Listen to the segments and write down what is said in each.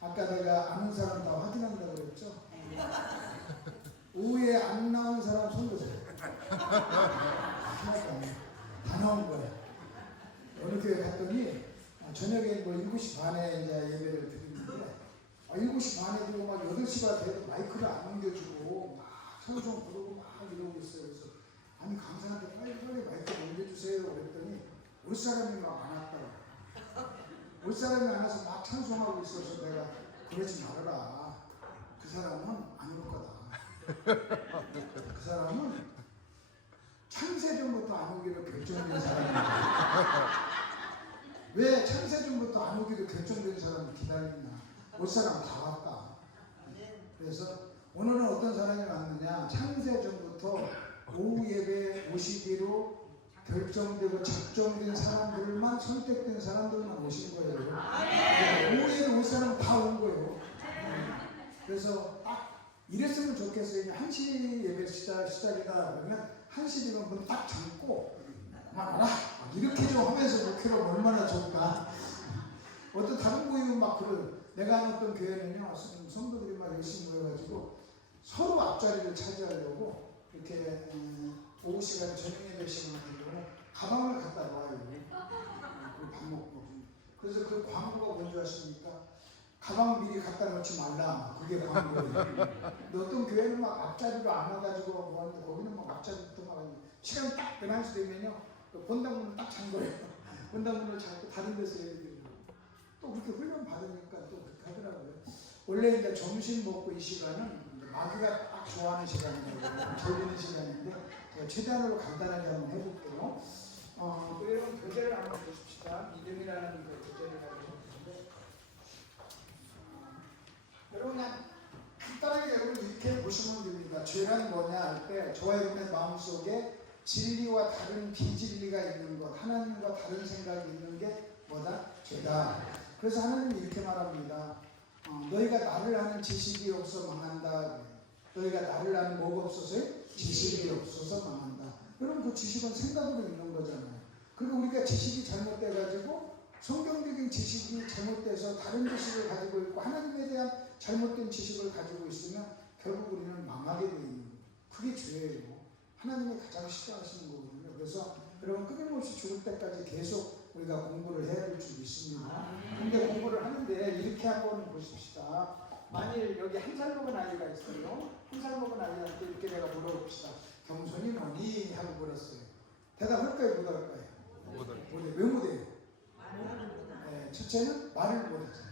아까 내가 아는 사람 다 확인한다고 그랬죠? 오후에 안 나온 사람 손 드세요. 하나도 안 다 나온 거야. 어느 교회 갔더니 저녁에 뭐 7시 반에 이제 예배를 드리는데 7시 반에 들고 막 8시가 돼도 마이크를 안 넘겨주고 막 찬송 부르고 막 이러고 있어요. 그래서 아니 강사한테 빨리 마이크 넘겨주세요 그랬더니 올 사람이 막 안 왔더라고. 올 사람이 안 와서 막 찬송하고 있어서 내가 그러지 말아라. 그 사람은 안 올 거다. 그 사람은 창세전부터 안 오기로 결정된 사람이야. 왜 창세전부터 안 오기로 결정된 사람을 기다리냐. 올 사람 다 왔다. 그래서 오늘은 어떤 사람이 왔느냐. 창세전부터 오후 예배에 오시기로 결정되고 작정된 사람들만, 선택된 사람들만 오신 거예요. 오후 예배 올 사람 다 온 거예요. 그래서 이랬으면 좋겠어요. 1시 예배 시작이다 그러면 1시 되면 문 딱 잠고 막 와라 이렇게 좀 하면서 목회로 얼마나 좋을까. 어떤 다른 모임은 막 내가 아는 어떤 교회는요, 성도들이 막 열심히 모여가지고 서로 앞자리를 차지하려고 이렇게 오후 시간 저녁 예배 시간 하려고 가방을 갖다 놔요. 밥 먹고. 그래서 그 광고가 뭔지 아십니까? 가방 미리 갖다 놓지 말라. 그게 광고예요. 어떤 교회는 막 앞자리로 안 와가지고 뭐 하는데 거기는 막 앞자리부터 막 시간 딱 11시 되면요. 본당문을 딱 잠 거예요. 본당문을 잡고 다른 데서 얘기해요. 또 그렇게 훈련 받으니까 또 그렇게 하더라고요. 원래 이제 점심 먹고 이 시간은 마귀가 딱 좋아하는 시간이에요. 졸리는 시간인데 제가 최대한으로 간단하게 한번 해볼게요. 여러분 교재를 한번 보십시다. 믿음이라는 그 교재를 가지고 있는데 여러분 그냥 간단하게 여러분 이렇게 보시면 됩니다. 죄란 뭐냐 할 때 저와 여러분의 마음속에 진리와 다른 비진리가 있는 것, 하나님과 다른 생각이 있는 게 뭐다? 죄다. 그래서 하나님이 이렇게 말합니다. 너희가 나를 아는 지식이 없어 망한다. 너희가 나를 아는 뭐가 없어서 지식이 없어서 망한다. 여러분 그 지식은 생각으로 있는 거잖아요. 그리고 우리가 지식이 잘못돼가지고 성경적인 지식이 잘못돼서 다른 지식을 가지고 있고 하나님에 대한 잘못된 지식을 가지고 있으면 결국 우리는 망하게 되어 있는 거예요. 그게 죄예요. 하나님이 가장 싫어하시는 거거든요. 그래서 여러분 끊임없이 죽을 때까지 계속 우리가 공부를 해야 될 줄 믿습니다. 근데 공부를 하는데 이렇게 한번 보십시다. 만일 여기 한 살 먹은 아이가 있어요. 한 살 먹은 아이한테 이렇게 내가 물어봅시다. 겸손이 뭐니? 하고 물었어요. 대답할까요? 못 할까요? 못해요. 왜 못해요? 첫째는 말을 못하잖아요.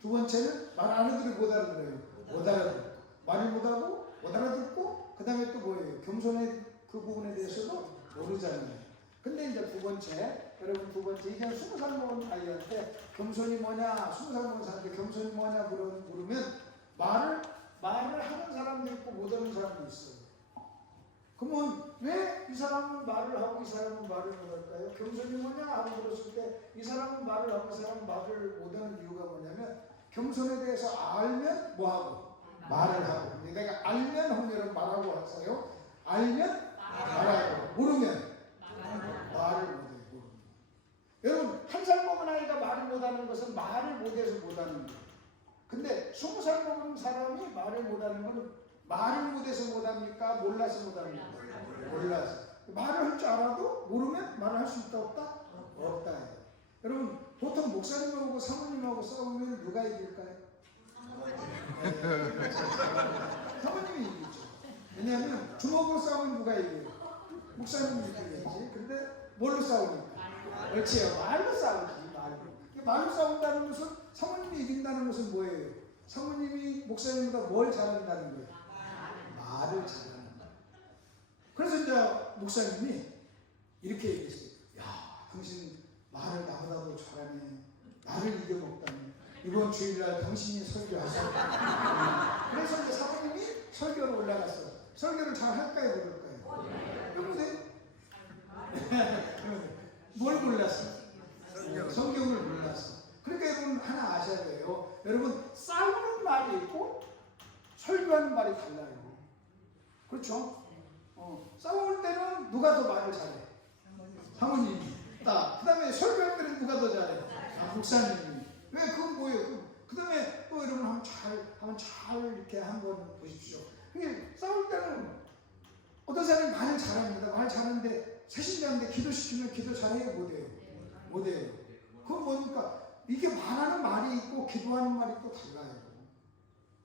두 번째는 말 안 해도 못 알아들어요. 못 알아들어요. 말을 못하고 못 알아듣고 그 다음에 또 뭐예요? 겸손의 그 부분에 대해서도 모르잖아요. 근데 이제 두 번째, 여러분 두 번째, 이제 20살 먹은 아이한테 겸손이 뭐냐, 20살 먹은 사람한테 겸손이 뭐냐 물으면 말을 하는 사람도 있고 못하는 사람도 있어요. 그러면 왜 이 사람은 말을 하고 이 사람은 말을 못할까요? 겸손이 뭐냐 하고 물었을 때 이 사람은 말을 하고 이 사람은 말을 못하는 이유가 뭐냐면 겸손에 대해서 알면 뭐하고? 말을 하고. 내가 알면 하면 말하고 하세요. 알면 말하고. 모르면 말을 못해요. 여러분 한 살 먹은 아이가 말을 못하는 것은 말을 못해서 못하는 거예요. 근데 20살 먹은 사람이 말을 못하는 건 말을 못해서 못합니까? 몰라서 못합니까? 몰라서. 말을 할 줄 알아도 모르면 말을 할 수 있다 없다? 없다. 여러분 보통 목사님하고 사모님하고 싸우면 누가 이길까요? 사모님이 이기죠. 왜냐하면 주먹으로 싸우면 누가 이겨요? 목사님이 이기겠지. 근데 뭘로 싸우니까? 그렇지. 말로 싸우지. 말로 싸운다는 것은 사모님이 이긴다는 것은 뭐예요? 사모님이 목사님보다 뭘 잘한다는 거예요? 말을 잘하는 거예요. 그래서 이제 목사님이 이렇게 얘기했어요. 야, 당신 말을 나보다도 잘하네. 나를 이겨먹다니. 이번 주일날 당신이 설교하세요. 그래서 이제 사모님이 설교를 올라갔어요. 설교를 잘 할까요? 모를까요? 못해? 뭘 몰랐어? 성경을 몰랐어. 그러니까 여러분 하나 아셔야 돼요. 여러분 싸우는 말이 있고 설교하는 말이 달라요. 그렇죠? 싸울 때는 누가 더 말을 잘해? 사모님이. 그 다음에 설교할 때는 누가 더 잘해? 목사님이. 왜? 그건 뭐예요? 그 그 다음에 또 여러분 한번 잘 이렇게 한번 보십시오. 근데 싸울 때는 어떤 사람이 말을 잘합니다. 말 잘하는데 새신자인데 기도시키면 기도 잘해요? 못해요? 못해요. 그건 뭐니까 이게 말하는 말이 있고 기도하는 말이 또 달라요.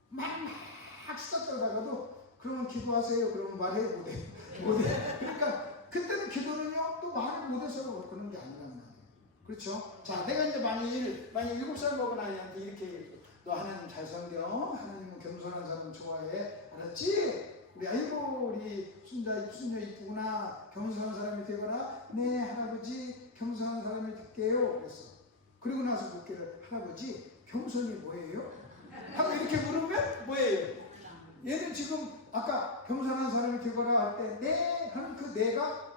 막 수다 떨다가도 그러면 기도하세요. 그러면 말해요? 못해요? 못해요. 그러니까 그때는 기도는요 또 말을 못해서 그런 게 아니란 말이에요. 그렇죠? 자, 내가 이제 만일 7살 먹은 아이한테 이렇게 얘기해요. 너 하나님 잘 섬겨. 하나님은 겸손한 사람 좋아해. 알았지? 우리 아이고 우리 순녀 이쁘구나. 겸손한 사람이 되거라. 네 할아버지 겸손한 사람이 될게요. 그랬어. 그리고 나서 묻기를 할아버지 겸손이 뭐예요? 하고 이렇게 물으면 뭐예요? 얘는 지금 아까 겸손한 사람이 되거라 할 때 네 하는 그 네가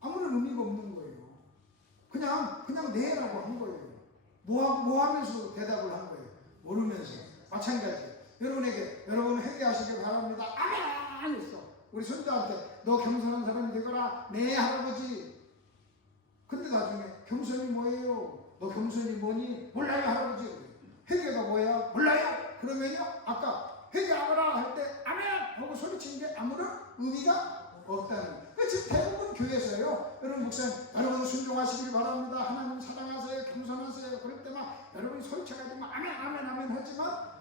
아무런 의미가 없는 거예요. 그냥 네라고 한 거예요. 뭐 하면서 대답을 한 거예요? 모르면서. 마찬가지. 여러분 회개하시길 바랍니다. 아멘! 했어. 우리 손자한테 너 겸손한 사람이 되거라. 네 할아버지. 근데 나중에 겸손이 뭐예요? 너 겸손이 뭐니? 몰라요 할아버지. 회개가 뭐야? 몰라요. 그러면요 아까 회개하거라 할 때 아멘! 하고 소리친 게 아무런 의미가 없다는 거예요. 지금 대부분 교회에서요 여러분 목사님 여러분 순종하시길 바랍니다. 하나님 사랑하세요. 겸손하세요. 그럴 때만 여러분이 소리쳐가지고 아멘 아멘 아멘 하지만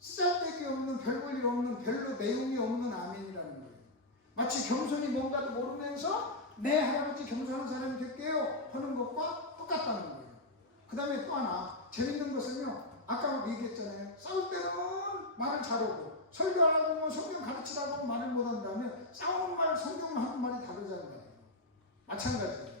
쓰잘데기 없는 별 볼 일 없는 별로 내용이 없는 아멘이라는 거예요. 마치 겸손이 뭔가도 모르면서 네 할아버지 겸손한 사람이 될게요 하는 것과 똑같다는 거예요. 그 다음에 또 하나 재밌는 것은요 아까 얘기했잖아요. 싸울 때는 말을 잘하고 설교하라고 뭐 성경 가르치라고 말을 못한다면 싸우는 말 성경 하는 말이 다르잖아요. 마찬가지예요.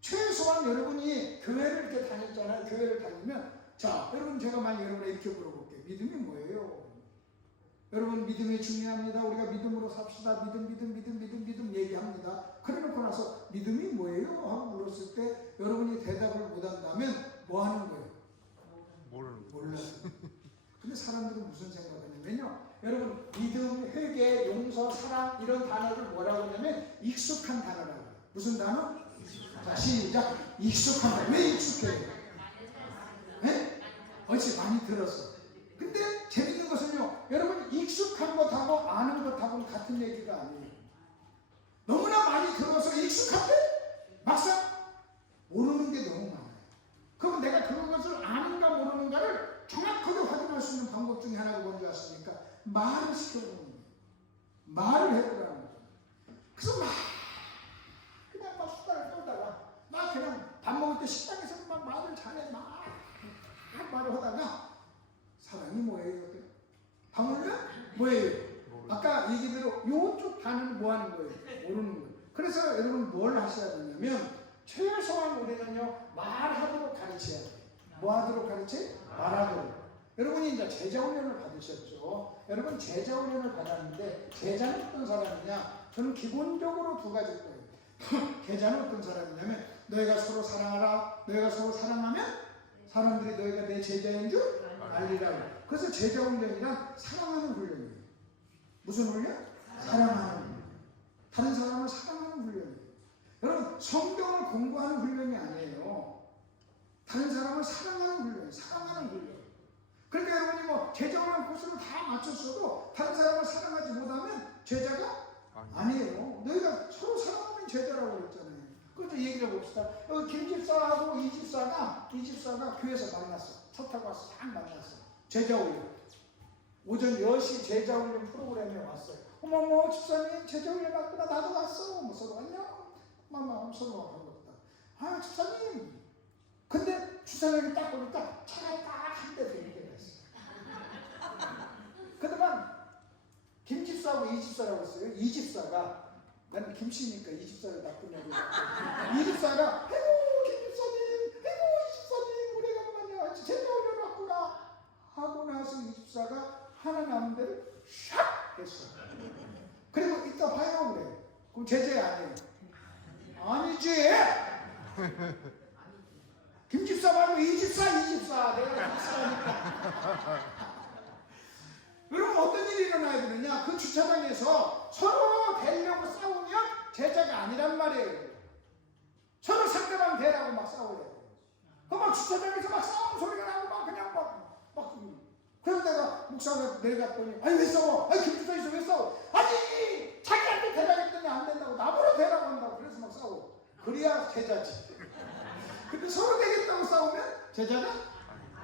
최소한 여러분이 교회를 이렇게 다녔잖아요. 교회를 다니면 자 여러분 제가 만약 여러분에 이렇게 물어볼게요. 믿음이 뭐예요? 여러분 믿음이 중요합니다. 우리가 믿음으로 삽시다. 믿음 얘기합니다. 그래놓고 나서 믿음이 뭐예요? 하고 물었을 때 여러분이 대답을 못한다면 뭐 하는 거예요? 몰라요. 근데 사람들은 무슨 생각하냐면요. 여러분 믿음, 회개, 용서, 사랑 이런 단어를 뭐라고 하냐면 익숙한 단어라고 해요. 무슨 단어? 자 시작. 익숙한 단어. 왜 익숙해요? 네? 어찌 많이 들었어. 근데 재밌는 것은요. 여러분 익숙한 것하고 아는 것하고는 같은 얘기가 아니에요. 너무나 많이 들어서 익숙한데 막상 모르는 게 너무 많아요. 그럼 내가 그것을 아는가 모르는가를 정확하게 확인할 수 있는 방법 중에 하나가 뭔지 아십니까? 말을 시켜보는 거예요. 말을 해보라는 거예요. 그래서 그냥 수다를 떨다가 그냥 밥 먹을 때 식당에서 말을 잘해 말을 하다가 사랑이 뭐예요? 방울면 뭐예요? 아까 얘기대로 요쪽 단어는 뭐 하는 거예요? 모르는 거예요. 그래서 여러분 뭘 하셔야 되냐면 최소한 우리는요 말하도록 가르쳐야 돼요. 뭐 하도록 가르쳐요? 말하도록. 여러분이 이제 제자훈련을 받으셨죠. 여러분 제자훈련을 받았는데 제자는 어떤 사람이냐? 저는 기본적으로 두 가지 거예요. 제자는 어떤 사람이냐면 너희가 서로 사랑하라. 너희가 서로 사랑하면 사람들이 너희가 내 제자인 줄 알리라고. 그래서 제자훈련이란 사랑하는 훈련이에요. 무슨 훈련? 사랑하는 훈련. 다른 사람을 사랑하는 훈련이에요. 여러분 성경을 공부하는 훈련이 아니에요. 다른 사람을 사랑하는 훈련이에요. 사랑하는 훈련. 그러니까 여러분이 뭐 제자훈련 코스를 다 마쳤어도 다른 사람을 사랑하지 못하면 제자가 아니에요. 너희가 서로 사랑하면 제자라고 그랬잖아요. 그래서 얘기를 해봅시다. 김집사하고 이 집사가 교회에서 만났어. 차 타고 와서 딱 만났어. 제자훈련. 오전 10시 제자훈련 프로그램에 왔어요. 어머머 집사님 제자훈련 왔구나. 나도 왔어. 뭐 서로 안녕. 서로 반갑다. 집사님. 근데 주차장에 딱 보니까 차가 딱 한 대 들리게 됐어요. 그동안 김집사하고 이집사라고 했어요. 이집사가 나는 김씨니까 이집사를 나쁘냐고 이집사가 아이고 김집사님 이집사님 우리가 만나요. 제자훈련 왔구나 하고 나서 이집사가 하나 남은 데를 샥 했어. 그리고 이따 봐요 그래. 그럼 제자 아니에요? 아니지. 김집사 말고 이집사 내가 집사니까. 여러분 어떤 일이 일어나야 되느냐? 그 주차장에서 서로 대려고 싸우면 제자가 아니란 말이에요. 서로 상대방 대라고 막 싸워요. 그 막 주차장에서 막 싸우는 소리가 나고 막 그냥 막 막 그래서 내가 목사가 내려갔더니 아니 왜 싸워? 아니 김주선에서 왜 싸워? 아니 자기한테 대라했더니 안 된다고 나보러 대라고 한다고 그래서 막 싸워. 그래야 제자지. 근데 서로 되겠다고 싸우면 제자가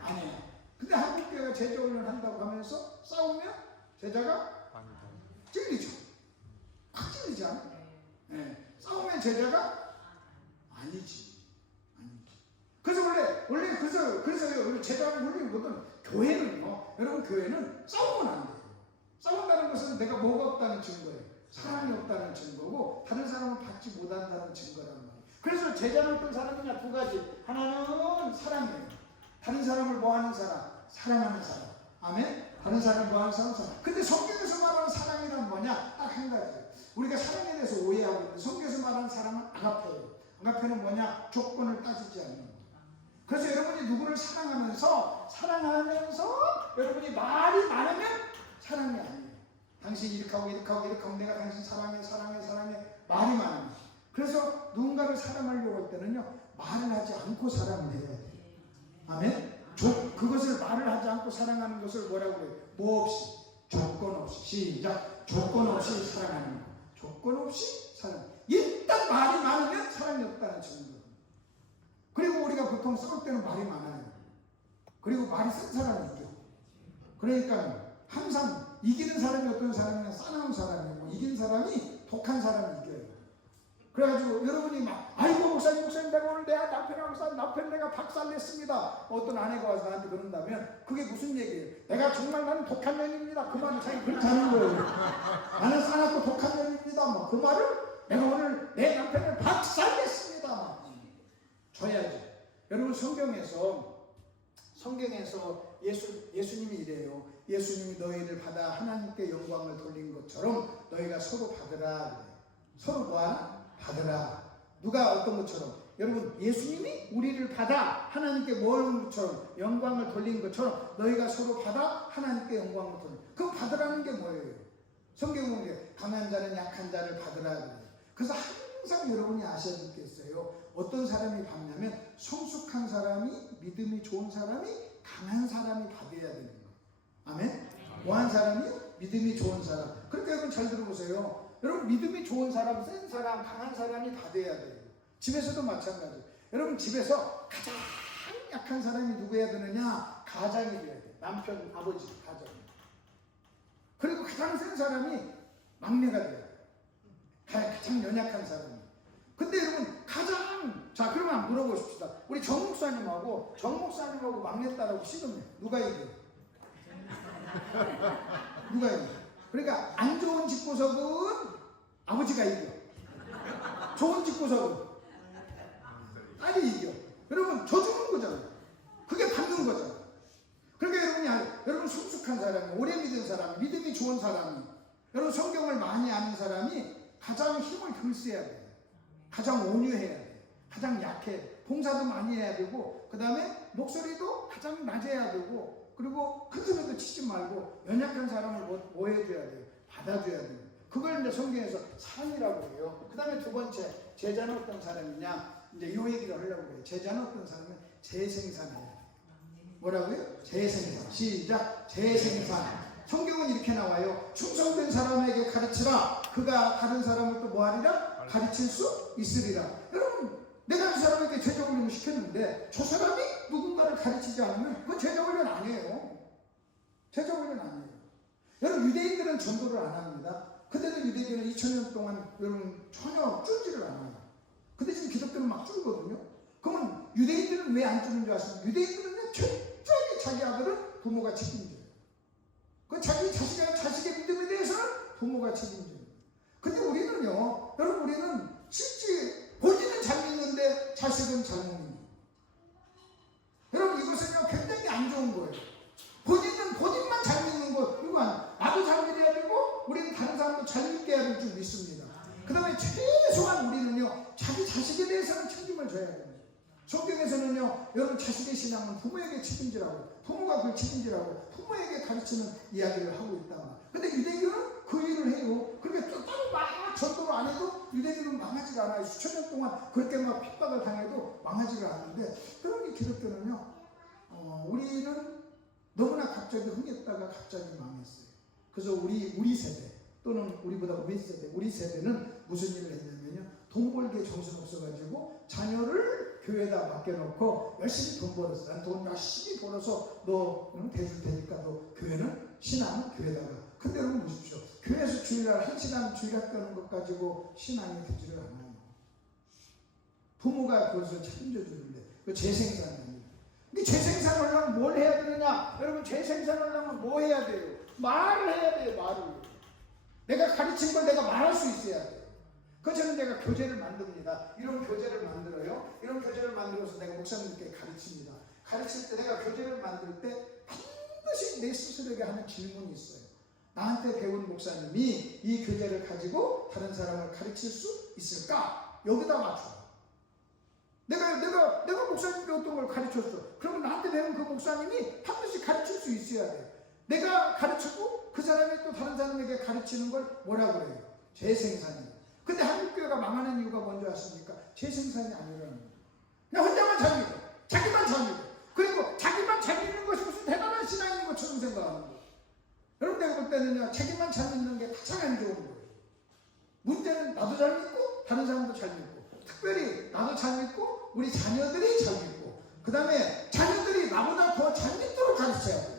아니에요. 근데 한국교회가 제자훈련 한다고 하면서 싸우면 제자가 찔리죠. 확 찔리지 않아? 네. 싸우면 제자가 아니지. 그래서 원래 그래서 우리 제자를 훈련이거든. 교회는요. 여러분 교회는 싸우면 안 돼요. 싸운다는 것은 내가 뭐가 없다는 증거예요. 사랑이 없다는 증거고 다른 사람을 받지 못한다는 증거란 말이에요. 그래서 제자는 어떤 사람이냐 두 가지. 하나는 사랑이에요. 다른 사람을 뭐하는 사람? 사랑하는 사람. 아멘? 다른 사람을 뭐하는 사람? 근데 성경에서 말하는 사랑이란 뭐냐? 딱 한 가지예요. 우리가 사랑에 대해서 오해하고 있는데 성경에서 말하는 사랑은 아가페예요. 아가페는 뭐냐? 조건을 따지지 않는 거예요. 그래서 여러분이 누구를 사랑하면서 여러분이 말이 많으면 사랑이 아니에요. 당신이 이렇게 하고 내가 당신 사랑해 말이 많으면. 그래서 누군가를 사랑하려고 할 때는요 말을 하지 않고 사랑을 해야 돼요. 아멘? 그것을 말을 하지 않고 사랑하는 것을 뭐라고 해요? 뭐 없이, 조건 없이. 시작. 조건 없이 사랑하는 거. 조건 없이 사랑. 일단 말이 많으면 사랑이 없다는 증거입니다. 그리고 우리가 보통 싸울 때는 말이 많아요. 그리고 말이 센 사람이 이겨. 그러니까 항상 이기는 사람이 어떤 사람이냐? 싸나운 사람이고 이긴 사람이 독한 사람이 이겨요. 그래가지고 여러분이 막 아이고 목사님 내가 오늘 내가 남편 내가 박살냈습니다. 어떤 아내가 와서 나한테 그런다면 그게 무슨 얘기예요? 내가 정말 나는 독한 년입니다. 그 말을 자기 그렇게 하는 거예요. 나는 싸납고 독한 년입니다. 뭐 그 말을 내가 오늘 내 남편을 박살냈습니다. 줘야지. 여러분 성경에서 예수님이 이래요. 예수님이 너희를 받아 하나님께 영광을 돌린 것처럼 너희가 서로 받으라 그래요. 서로 뭐하나? 받으라. 누가 어떤 것처럼? 여러분 예수님이 우리를 받아 하나님께 뭘 것처럼 영광을 돌린 것처럼 너희가 서로 받아 하나님께 영광을 돌린. 그 받으라는 게 뭐예요? 성경에 보면 강한 자는 약한 자를 받으라 그래요. 그래서 항상 여러분이 아셔야 될 게 있어요. 어떤 사람이 받냐면 성숙한 사람이, 믿음이 좋은 사람이, 강한 사람이 받아야 되는 거예요. 아멘? 뭐한 사람이? 믿음이 좋은 사람. 그러니까 여러분 잘 들어보세요. 여러분 믿음이 좋은 사람, 센 사람, 강한 사람이 받아야 돼요. 집에서도 마찬가지예요. 여러분 집에서 가장 약한 사람이 누구여야 되느냐? 가장이 돼야 돼요. 남편, 아버지, 가장. 그리고 가장 센 사람이 막내가 돼요. 가장 연약한 사람이. 근데 여러분 자 그러면 물어보십시다. 우리 정 목사님하고 막내딸하고 씨름해. 누가 이겨요? 누가 이겨요? 그러니까 안 좋은 집구석은 아버지가 이겨. 좋은 집구석은 딸이 이겨. 여러분 져주는 거잖아요. 그게 받는 거잖아요. 그러니까 여러분 성숙한 사람이, 오래 믿은 사람이, 믿음이 좋은 사람이, 여러분 성경을 많이 아는 사람이 가장 힘을 덜 써야 돼요. 가장 온유해야 돼요. 가장 약해야 돼요. 봉사도 많이 해야 되고, 그 다음에 목소리도 가장 낮아야 되고, 그리고 큰 소리도 치지 말고 연약한 사람을 뭐 해줘야 돼요? 받아줘야 돼요. 그걸 이제 성경에서 사랑이라고 해요. 그 다음에 두 번째, 제자는 어떤 사람이냐? 이제 이 얘기를 하려고 해요. 제자는 어떤 사람은 재생산이에요. 뭐라고요? 재생산. 시작. 재생산. 성경은 이렇게 나와요. 충성된 사람에게 가르치라. 그가 다른 사람을 또 뭐하리라? 가르칠 수 있으리라. 여러분 내가 그 사람에게 제자훈련을 시켰는데 저 사람이 누군가를 가르치지 않으면 그건 제자훈련 아니에요. 제자훈련 아니에요. 여러분 유대인들은 전도를 안 합니다. 근데도 유대인들은 2000년 동안 여러분 전혀 줄지를 않아요. 근데 지금 기독교는 막 줄거든요. 그러면 유대인들은 왜 안 주는 줄 아십니까? 유대인들은 철저히 자기 아들은 부모가 책임져요. 그 자기 자식의 믿음에 대해서는 부모가 책임져요. 근데 우리는요, 여러분 우리는 실제 본인은 잘 믿는데 자식은 잘 못 믿는. 여러분 이것은요 굉장히 안 좋은 거예요. 본인만 잘 믿는 거 이거 나도 잘 믿어야 되고 우리는 다른 사람도 잘 믿게 해야 될 줄 믿습니다. 그 다음에 최소한 우리는요 자기 자식에 대해서는 책임을 져야 됩니다. 성경에서는요 여러분 자식의 신앙은 부모에게 책임지라고, 부모가 그걸 책임지라고 부모에게 가르치는 이야기를 하고 있다. 근데 유대교는 그 일을 해요. 그러니까 따로 막 전도를 안 해도 유대교는 망하지가 않아요. 수천 년 동안 그렇게 막 핍박을 당해도 망하지가 않는데, 그러니 기독교는요 우리는 너무나 갑자기 흥했다가 갑자기 망했어요. 그래서 우리 세대 또는 우리보다 우리 세대, 우리 세대는 무슨 일을 했냐면요, 돈 벌기에 정신 없어가지고 자녀를 교회에다 맡겨놓고 열심히 돈 벌었어. 난 돈 열심히 벌어서 너 대줄 테니까 너 교회는 신앙은 교회다가. 근데 여러분 보십시오. 교회에서 주일날 1시간 주일학교 하는 것 가지고 신앙이 되지를 않아요. 부모가 그것을 책임져 주는데 그 재생산입니다. 근데 재생산을 하려면 뭘 해야 되느냐? 여러분 재생산을 하려면 뭐 해야 돼요? 말을 해야 돼요. 말을. 내가 가르친 걸 내가 말할 수 있어야 돼요. 그래서 저는 내가 교재를 만듭니다. 이런 교재를 만들어요. 이런 교재를 만들어서 내가 목사님들께 가르칩니다. 가르칠 때 내가 교재를 만들 때 반드시 내 스스로에게 하는 질문이 있어요. 나한테 배운 목사님이 이 교재를 가지고 다른 사람을 가르칠 수 있을까? 여기다 맞춰. 내가 목사님께 어떤 걸 가르쳤어. 그러면 나한테 배운 그 목사님이 반드시 가르칠 수 있어야 돼. 내가 가르치고 그 사람이 또 다른 사람에게 가르치는 걸 뭐라고 그래요? 재생산이에요. 근데 한국교회가 망하는 이유가 뭔지 아십니까? 재생산이 아니라는 거예요. 그냥 혼자만 잘 믿어. 자기만 잘 믿어. 그리고 자기만 잘 믿는 것이 무슨 대단한 신앙인 것처럼 생각하는 거예요. 여러분 내가 볼 때는요, 자기만 잘 믿는 게 가장 안 좋은 거예요. 문제는 나도 잘 믿고 다른 사람도 잘 믿고, 특별히 나도 잘 믿고 우리 자녀들이 잘 믿고, 그 다음에 자녀들이 나보다 더 잘 믿도록 가르쳐야 돼요.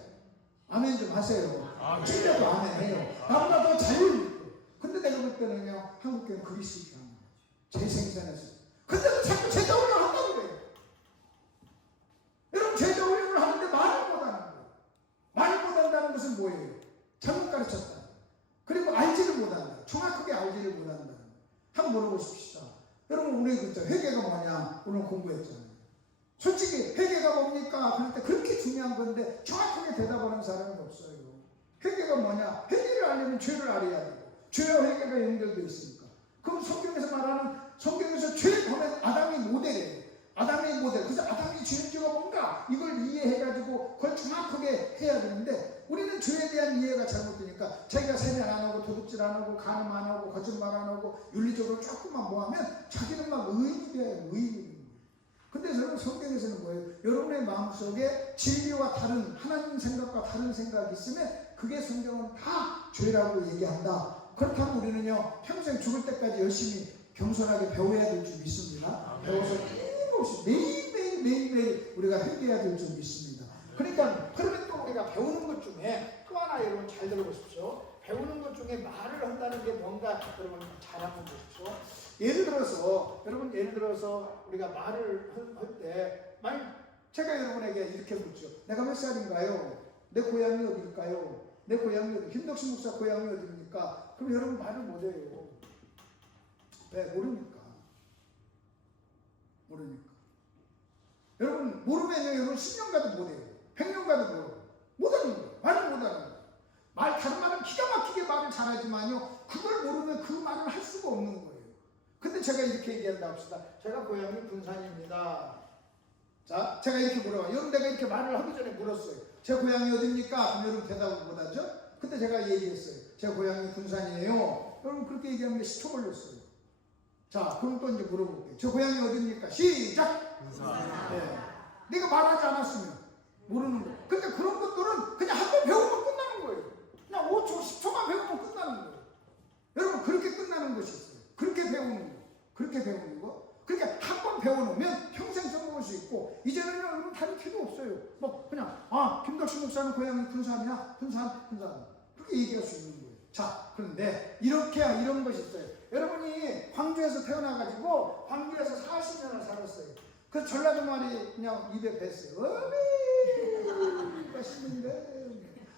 아멘 좀 하세요. 진짜도 아멘 해요. 나보다 더 잘 믿고. 근데 내가 볼 때는요, 한국교회는 그리 쉽지 않아요. 재생산에서. 근데도 자꾸 제자훈련을 한다고 그래요. 여러분 제자훈련을 하는데 말을 못하는 거예요. 말을 못한다는 것은 뭐예요? 잘못 가르쳤다. 그리고 알지를 못한다. 정확하게 알지를 못한다. 한번 물어보십시다. 여러분 우리 그때 회개가 뭐냐? 오늘 공부했잖아요. 솔직히 회개가 뭡니까? 그럴 때 그렇게 중요한 건데 정확하게 대답하는 사람이 없어요. 회개가 뭐냐? 회개를 알려면 죄를 알아야 되고, 죄와 회개가 연결되어 있으니까. 그럼 성경에서 말하는, 성경에서 죄 보면 아담이 모델이에요. 아담의 모델. 그래서 아담이 죄인지가 뭔가 이걸 이해해가지고 그걸 정확하게 해야 되는데, 우리는 죄에 대한 이해가 잘못되니까 자기가 세뇌 안 하고 도둑질 안 하고 간음 안 하고 거짓말 안 하고 윤리적으로 조금만 뭐 하면 자기는 막 의인이 돼요. 의인이. 근데 여러분 성경에서는 뭐예요? 여러분의 마음속에 진리와 다른, 하나님 생각과 다른 생각이 있으면 그게 성경은 다 죄라고 얘기한다. 그렇다면 우리는요, 평생 죽을 때까지 열심히 겸손하게 배워야 될 줄 믿습니다. 배워서 끊임없이 매일매일 우리가 회개해야 될 줄 믿습니다. 그러니까 그러면 또 우리가 배우는 것 중에 또 하나, 여러분 잘 들어보십시오. 배우는 것 중에 말을 한다는 게 뭔가 여러분 잘 한번 보십시오. 예를 들어서 우리가 말을 할 때, 제가 여러분에게 이렇게 묻죠. 내가 몇 살인가요? 내 고향이 어딜까요? 내 고향이 어디? 김덕신 목사 고향이 어디입니까? 그럼 여러분 말을 못해요. 왜? 모르니까. 여러분 모르면요, 여러분 10년 가도 못해요. 100년 가도 못하는 거예요. 말을 못하는 거예요. 다른 말은 기가 막히게 말을 잘하지만요, 그걸 모르면 그 말을 할 수가 없는 거예요. 근데 제가 이렇게 얘기한다 합시다. 제가 고향이 군산입니다. 자, 제가 이렇게 물어봐요. 여러분 내가 이렇게 말을 하기 전에 물었어요. 제 고향이 어딥니까? 그럼 여러분 대답을 못하죠? 근데 제가 얘기했어요. 제 고향이 군산이에요. 여러분 그렇게 얘기하면 10초 걸렸어요. 자, 그럼 또 이제 물어볼게요. 제 고향이 어딥니까? 시작! 군산. 네. 내가 말하지 않았으면 모르는 거예요. 근데 그런 것들은 그냥 한 번 배우면 끝나는 거예요. 그냥 5초, 10초만 배우면 끝나는 거예요. 여러분 그렇게 끝나는 것이 있어요. 그렇게 배우는 거. 그러니까 한 번 배워놓으면 평생 써먹을 수 있고, 이제는요 여러분 다른 필요 없어요. 뭐 그냥 김덕신 목사는 고향이 군산이야. 군산 그렇게 얘기할 수 있는 거예요. 자, 그런데 이런 것이 있어요. 여러분이 광주에서 태어나가지고 광주에서 40년을 살았어요. 그 전라도 말이 그냥 입에 뱄어요. 어메 맛있는데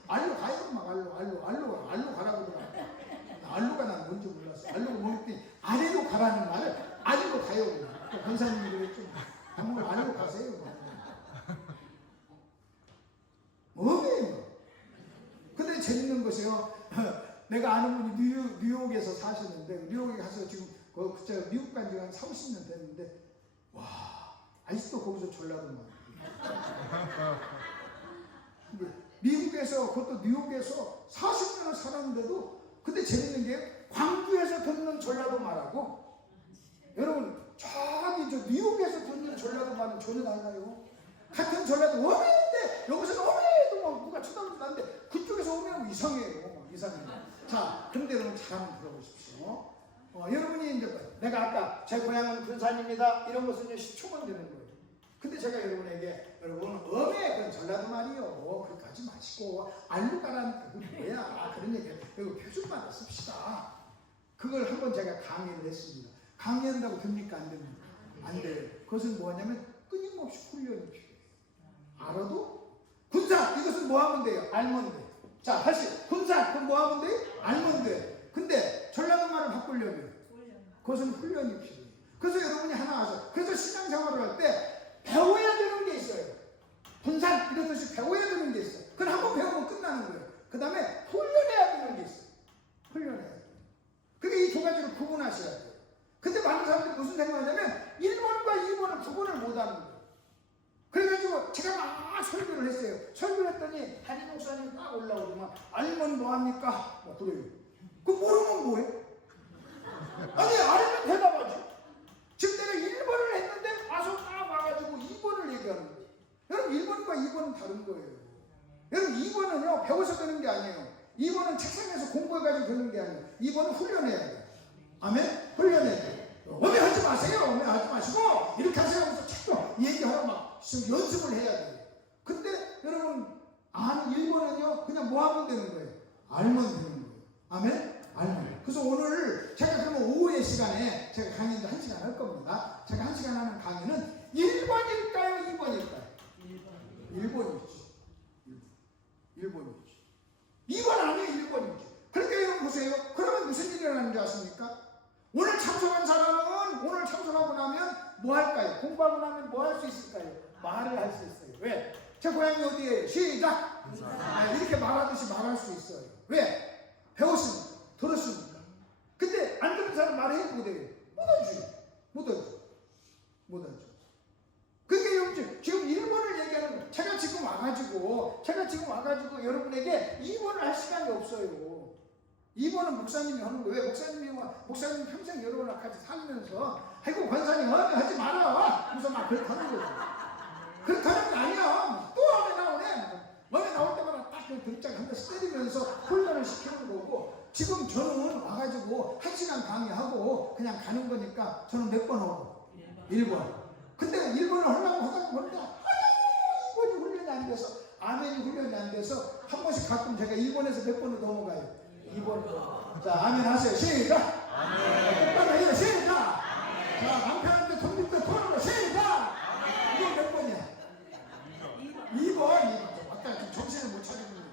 알로 가요. 막 알로 가라고 그러더라고. 알로가 난 뭔지 몰랐어. 알로가 뭔지 아래로 가라는 말을 아래로 가요. 권사님이 그랬죠. 한번 아래로 가세요. 어메. 근데 재밌는 것이요. 내가 아는 분이 뉴욕에서 사시는데, 뉴욕에 가서 지금 제가 미국 간 지가 한 30년 됐는데, 와, 아직도 거기서 전라도 말. 미국에서, 그것도 뉴욕에서 40년을 살았는데도, 근데 재밌는 게 광주에서 듣는 전라도 말하고, 여러분 저기 뉴욕에서 듣는 전라도 말은 전혀 달라요. 같은 전라도 어메인데 여기서는 어메도 뭐 누가 막 쳐다보지도 않는데 그쪽에서 오면 이상해요. 이상해요. 자, 근데 여러분 잘 한번 들어보십시오. 여러분이 이제 내가 아까 제 고향은 군산입니다. 이런 것은 이제 시초만 되는 거예요. 근데 제가 여러분에게 여러분 엄의 그런 전라도 말이요. 그렇게 하지 마시고 알루가라는 그게 뭐야? 그런 얘기 그리고 표준말로 씁시다. 그걸 한번 제가 강의를 했습니다. 강의한다고 됩니까? 안 됩니까? 안 돼요. 그것은 뭐냐면 끊임없이 훈련이 필요해요. 알아도 군산 이것은 뭐 하면 돼요? 알면 돼요. 자, 다시 군산 그럼 뭐 하면 돼요? 알면 돼요. 근데 전라도 말을 바꾸려면 그것은 훈련이 필요해요. 그래서 여러분이 하나 와서 그래서 신앙생활을 할 때 배워야 되는 게 있어요. 군산 이런 뜻이 배워야 되는 게 있어요. 그걸 한번 배우면 끝나는 거예요. 그 다음에 훈련해야 되는 게 있어요. 훈련해야 돼요. 그게 이 두 가지를 구분하셔야 돼요. 근데 많은 사람들이 무슨 생각하냐면 1번과 2번을 구분을 못하는 거예요. 그래가지고 제가 막 설교를 했어요. 설교를 했더니 한인 목사님이 딱 올라오더만 알면 뭐합니까? 뭐 그래요. 그 모르면 뭐해? 아니 알면 대답하지. 지금 내가 1번을 했는데 와서 딱 와가지고 2번을 얘기하는 거예요. 여러분 1번과 2번은 다른 거예요. 여러분 2번은요 배워서 되는 게 아니에요. 2번은 책상에서 공부해가지고 되는 게 아니에요. 2번은 훈련해야 돼요. 아멘? 훈련해야 돼요. 어메 하지 마세요. 어메 하지 마시고 이렇게 하세요 하면서 자꾸 얘기하라고 막 연습을 해야 돼요. 근데 여러분 1번은요 그냥 뭐 하면 되는 거예요? 알면 되는 거예요. 아멘? 알면. 그래서 오늘 제가 그러면 오후의 시간에 제가 강의도 1시간 할 겁니다. 제가 1시간 하는 강의는 1번일까요? 2번일까요? 1번이죠. 1번이죠. 2번 아니에요. 1번이죠. 그러니까 여러분 보세요. 그러면 무슨 일이 일어나는 줄 아십니까? 오늘 참석한 사람은 오늘 참석하고 나면 뭐 할까요? 공부하고 나면 뭐 할 수 있을까요? 말을 할 수 있어요. 왜? 제 고향이 어디예요? 시작! 이렇게 말하듯이 말할 수 있어요. 왜? 배웠으니까. 들었으니까. 근데 안 들은 사람 말해? 못해요. 못하죠. 그게 여러분 지금 1번을 얘기하는 거예요. 제가 지금 와가지고 여러분에게 2번을 할 시간이 없어요. 2번은 목사님이 하는 거예요. 왜? 목사님 평생 여러분과 같이 살면서 아이고 권사님 하지 마라 그래서 막 그렇게 하는 거예요. 그렇게 하는 게 아니야. 또 엄에 나오네. 엄에 나올 때마다 딱 등짝 한 대씩 때리면서 훈련을 시키는 거고 지금 저는 와가지고 1시간 강의하고 그냥 가는 거니까 저는 몇 번 하고? 1번. 근데 1번을 하려고 하다 보니까 2번이 훈련이 안 돼서 아멘이 훈련이 안 돼서 한 번씩 가끔 제가 1번에서 몇 번을 넘어가요. 2번으로. 자, 아멘 하세요. 시작! 아멘. 똑바로 해요. 시작! 아멘. 자, 남편한테 돈 줄 때 돈으로 시작! 아멘. 이거 몇 번이야? 2번. 아까 좀 정신을 못 차리는 거예요.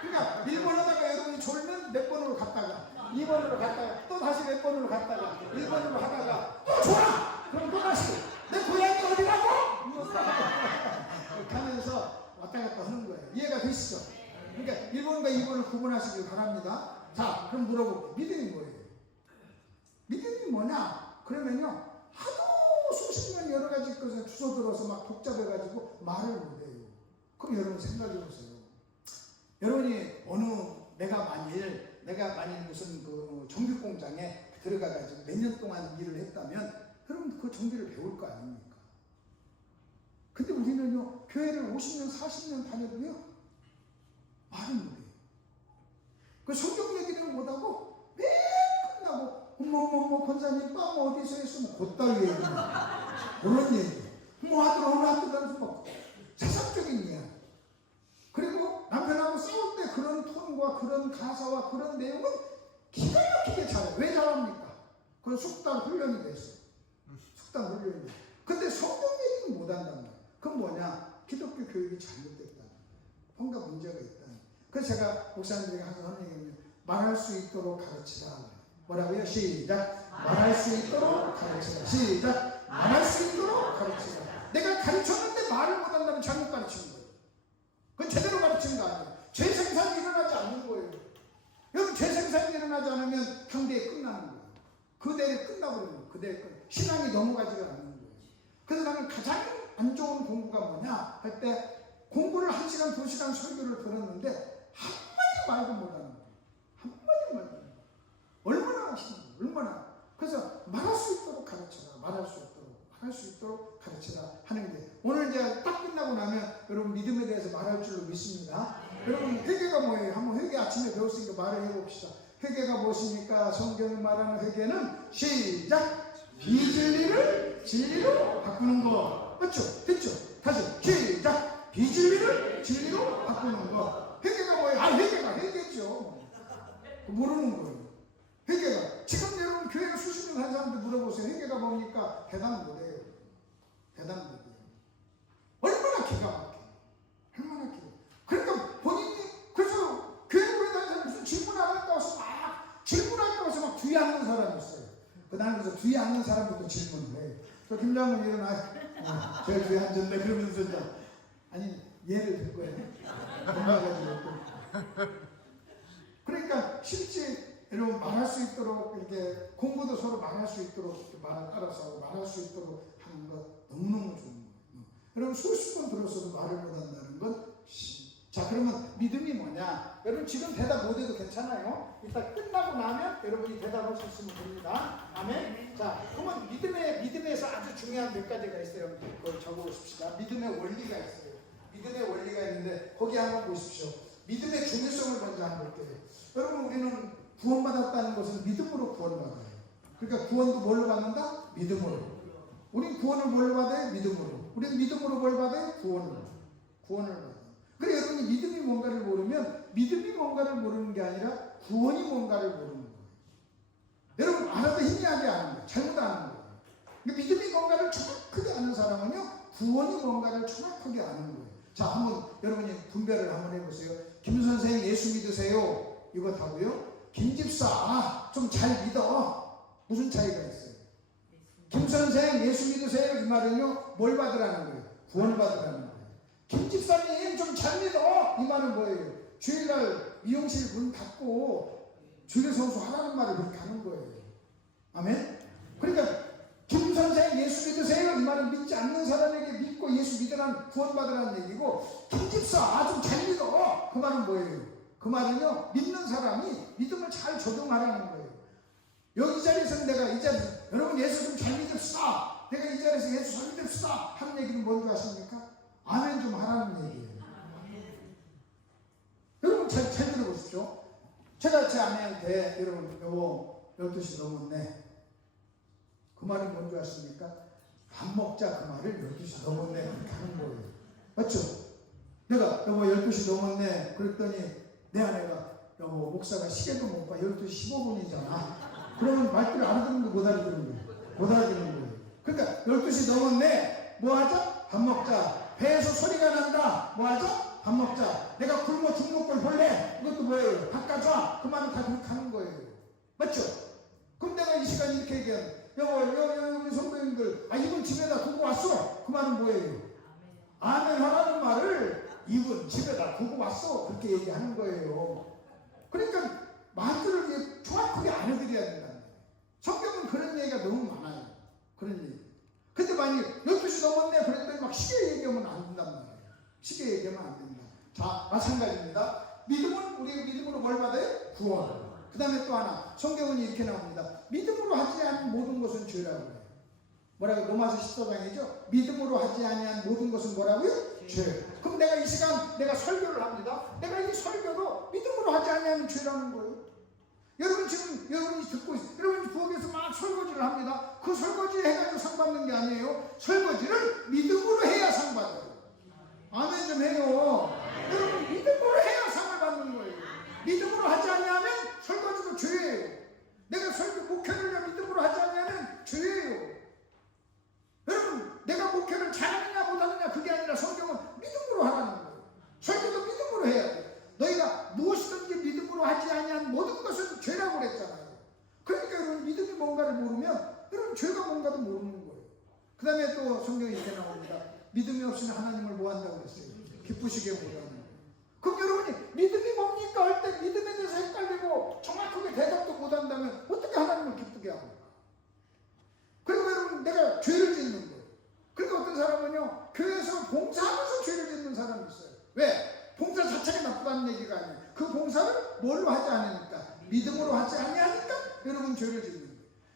그러니까 1번 하다가 여러분이 졸면 몇 번으로 갔다가 2번으로 갔다가 또 다시 몇 번으로 갔다가 1번으로 하다가 또 졸아! 그럼 또 다시 내 고향이 어디라고? 이렇게 하면서 왔다 갔다 하는 거예요. 이해가 되시죠? 그러니까 1번과 2번을 구분하시길 바랍니다. 자, 그럼 물어볼게요. 믿음이 뭐예요? 믿음이 뭐냐? 그러면요, 하도 수십 년 여러 가지 것을 주워들어서 막 복잡해가지고 말을 못해요. 그럼 여러분 생각해보세요. 여러분이 내가 만일 무슨 그 정규 공장에 들어가가지고 몇 년 동안 일을 했다면 여러분 그 정규를 배울 거 아닙니까? 근데 우리는요, 교회를 50년, 40년 다녀도요, 말은 못해요. 그 성경 얘기를 못하고 매일 끝나고 어머 권사님 빵 어디서 했으면 곧다리 얘기 그런 얘기 뭐 하더라도 뭐 세상적인 이야기. 그리고 남편하고 싸울 때 그런 톤과 그런 가사와 그런 내용은 기가 막히게 잘해요. 왜 잘합니까? 그건 숙달 훈련이 됐어요. 숙달 훈련이 됐어요. 근데 성경 얘기는 못한다는 거예요. 그건 뭐냐? 기독교 교육이 잘못됐다. 뭔가 문제가 있다. 그래서 제가 목사님들에게 항상 하는 얘기는 말할 수 있도록 가르치라. 뭐라고요? 시작. 말할 수 있도록 가르치라. 시작. 말할 수 있도록 가르치라. 내가 가르쳤는데 말을 못한다면 잘못 가르치는 거예요. 그건 제대로 가르치는 거 아니에요. 죄 생산이 일어나지 않는 거예요. 여러분 죄 생산이 일어나지 않으면 경대에 끝나는 거예요. 그 대에 끝나버리는 거예요. 그 대에 신앙이 넘어가지가 않는 거예요. 그래서 나는 가장 안 좋은 공부가 뭐냐 할 때 공부를 1시간, 2시간 설교를 들었는데 한마디 말도 못하는 거예요. 한마디 말도 못하는 거예요. 얼마나 하시는 거예요. 얼마나. 그래서 말할 수 있도록 가르쳐라. 말할 수 있도록 가르쳐라 하는 게 오늘 이제 딱 끝나고 나면 여러분 믿음에 대해서 말할 줄로 믿습니다. 여러분 회개가 뭐예요? 한번 회개 아침에 배웠으니까 말을 해봅시다. 회개가 무엇입니까? 성경이 말하는 회개는 시작! 비진리를 진리로 바꾸는 거. 맞죠? 됐죠? 다시 시작! 비진리를 진리로 바꾸는 거. 회개가 뭐예요? 회개가 회개죠. 모르는 거예요. 회개가. 지금 여러분 교회에 수십 년 한 사람들 물어보세요. 회개가 뭡니까? 대답 못해요. 대답 못해요. 얼마나 기가 막혀요. 얼마나 기가. 그러니까 본인이 그래서 교회 다니는 사람 무슨 질문 안 한다고 해서 막 질문하려고 해서 막 뒤에 앉는 사람이 있어요. 나는 그래서 뒤에 앉는 사람부터 질문을 해요. 저 김장은 일어나 저 뒤에 앉았네 그러면서 이제 아니 예를 들 거예요. 그러니까 실제 여러분 말할 수 있도록 이렇게 공부도 서로 말할 수 있도록 이렇게 말을 따라서 하고 말할 수 있도록 하는 것 너무너무 좋은 거예요. 여러분 수십 번 들었어도 말을 못한다는 건 자 그러면 믿음이 뭐냐? 여러분 지금 대답 못해도 괜찮아요. 이따 끝나고 나면 여러분이 대답할 수 있으면 됩니다. 아멘. 자 그러면 믿음에서 아주 중요한 몇 가지가 있어요. 그걸 적어보십시다. 믿음의 원리가 있어요. 믿음의 원리가 있는데 거기 한번 보십시오. 믿음의 중요성을 먼저 한번 볼게요. 여러분 우리는 구원받았다는 것은 믿음으로 구원받아요. 그러니까 구원도 뭘로 받는다? 믿음으로. 우린 구원을 뭘로 받아요? 믿음으로. 우린 믿음으로 뭘 받아요? 구원을 받아요. 그래 여러분이 믿음이 뭔가를 모르면 믿음이 뭔가를 모르는 게 아니라 구원이 뭔가를 모르는 거예요. 여러분 알아도 희미하게 아는 거예요. 잘못 아는 거예요. 그러니까 믿음이 뭔가를 정확하게 아는 사람은요 구원이 뭔가를 정확하게 아는 거예요. 자 한번 여러분이 분별을 한번 해보세요. 김 선생 예수 믿으세요 이것하고요 김 집사 좀 잘 믿어 무슨 차이가 있어요? 김 선생 예수 믿으세요 이 말은요 뭘 받으라는 거예요? 구원 받으라는 거예요. 김 집사님 좀 잘 믿어 이 말은 뭐예요? 주일날 미용실 문 닫고 주일 성수 하라는 말을 그렇게 하는 거예요. 아멘? 그러니까 김 선생 예수 믿으세요 이 말은 믿지 않는 사람에게 믿고 예수 믿으라는 구원 받으라는 얘기고 김 집사 좀 잘 믿어 그 말은 뭐예요? 그 말은요 믿는 사람이 믿음을 잘 적용하라는 거예요. 여기 자리에서는 내가 이 자리에서 여러분 예수 좀 잘 믿읍시다 내가 이 자리에서 예수 잘 믿읍시다 하는 얘기는 뭔지 아십니까? 아멘 좀 하라는 얘기예요. 여러분 잘 들어보십시오. 제가 제 아내한테 여러분 여보 12시 넘었네 그 말이 뭔지 아십니까? 밥 먹자 그 말을 12시 넘었네 그렇게 하는 거예요. 맞죠? 내가 여보 12시 넘었네 그랬더니 내 아내가 여보 목사가 시계도 못 봐 12시 15분이잖아 그러면 말귀를 알아듣는 거 못 알아듣는 거예요. 못 알아듣는 거예요. 그러니까 12시 넘었네 뭐 하자? 밥 먹자. 배에서 소리가 난다 뭐 하자? 밥 먹자. 내가 굶어 죽는 걸 볼래? 이것도 뭐예요? 밥 가져와. 그 말은 다 그렇게 하는 거예요. 맞죠? 그럼 내가 이 시간에 이렇게 얘기하는 여보 우리 성도님들 이분 집에다 두고 왔어. 그 말은 뭐예요? 아멘 하라는 말을 이분 집에다 두고 왔어 그렇게 얘기하는 거예요. 그러니까 말들을 정확하게 알아들여야 된다는 거예요. 성경은 그런 얘기가 너무 많아요. 그런 얘기. 근데 만약 12시 넘었네 그랬더니 막 시계 얘기하면 안 된단 말이에요. 시계 얘기하면 안 된다. 자 마찬가지입니다. 믿음은 우리가 믿음으로 뭘 받아요? 구원. 그 다음에 또 하나 성경은 이렇게 나옵니다. 믿음으로 하지 않은 모든 것은 죄라고 해요. 뭐라고? 로마서 14장이죠. 믿음으로 하지 아니한 모든 것은 뭐라고요? 죄. 그럼 내가 이 시간 내가 설교를 합니다. 내가 이 설교도 믿음으로 하지 아니하면 죄라는 거예요. 여러분 지금 여러분이 듣고 있어요. 여러분이 부엌에서 막 설거지를 합니다. 그 설거지 해가지고 상 받는 게 아니에요. 설거지를 믿음으로 해야 상 받아요. 아멘 좀 해요. 여러분 믿음으로 해야 상을 받는 거예요. 믿음으로 하지 아니하면 설거지도 죄예요. 내가 설교 목회를 믿음으로 하지 아니하면 죄예요. 여러분 내가 목회를 잘하느냐 못하느냐 그게 아니라 성경은 믿음으로 하라는 거예요. 설교도 믿음으로 해야 돼요. 너희가 무엇이든지 믿음으로 하지 아니한 모든 것은 죄라고 그랬잖아요. 그러니까 여러분 믿음이 뭔가를 모르면 여러분 죄가 뭔가도 모르는 거예요. 그 다음에 또 성경이 이렇게 나옵니다. 믿음이 없이는 하나님을 뭐 한다고 그랬어요? 기쁘시게 못하는 거예요. 그럼 여러분이 믿음이 뭡니까 할 때 믿음에 대해서 헷갈리고 정확하게 대답도 못한다면 어떻게 하나님을 기쁘게 합니까? 그리고 여러분 내가 죄를 짓는 거예요. 그러니까 어떤 사람은요 교회에서 봉사하면서 죄를 짓는 사람이 있어요. 왜? 봉사 자체가 나쁘다는 얘기가 아니에요. 그 봉사를 뭘로 하지 않으니까 믿음으로 하지 아니하니까 여러분 죄를 짓는 거예요.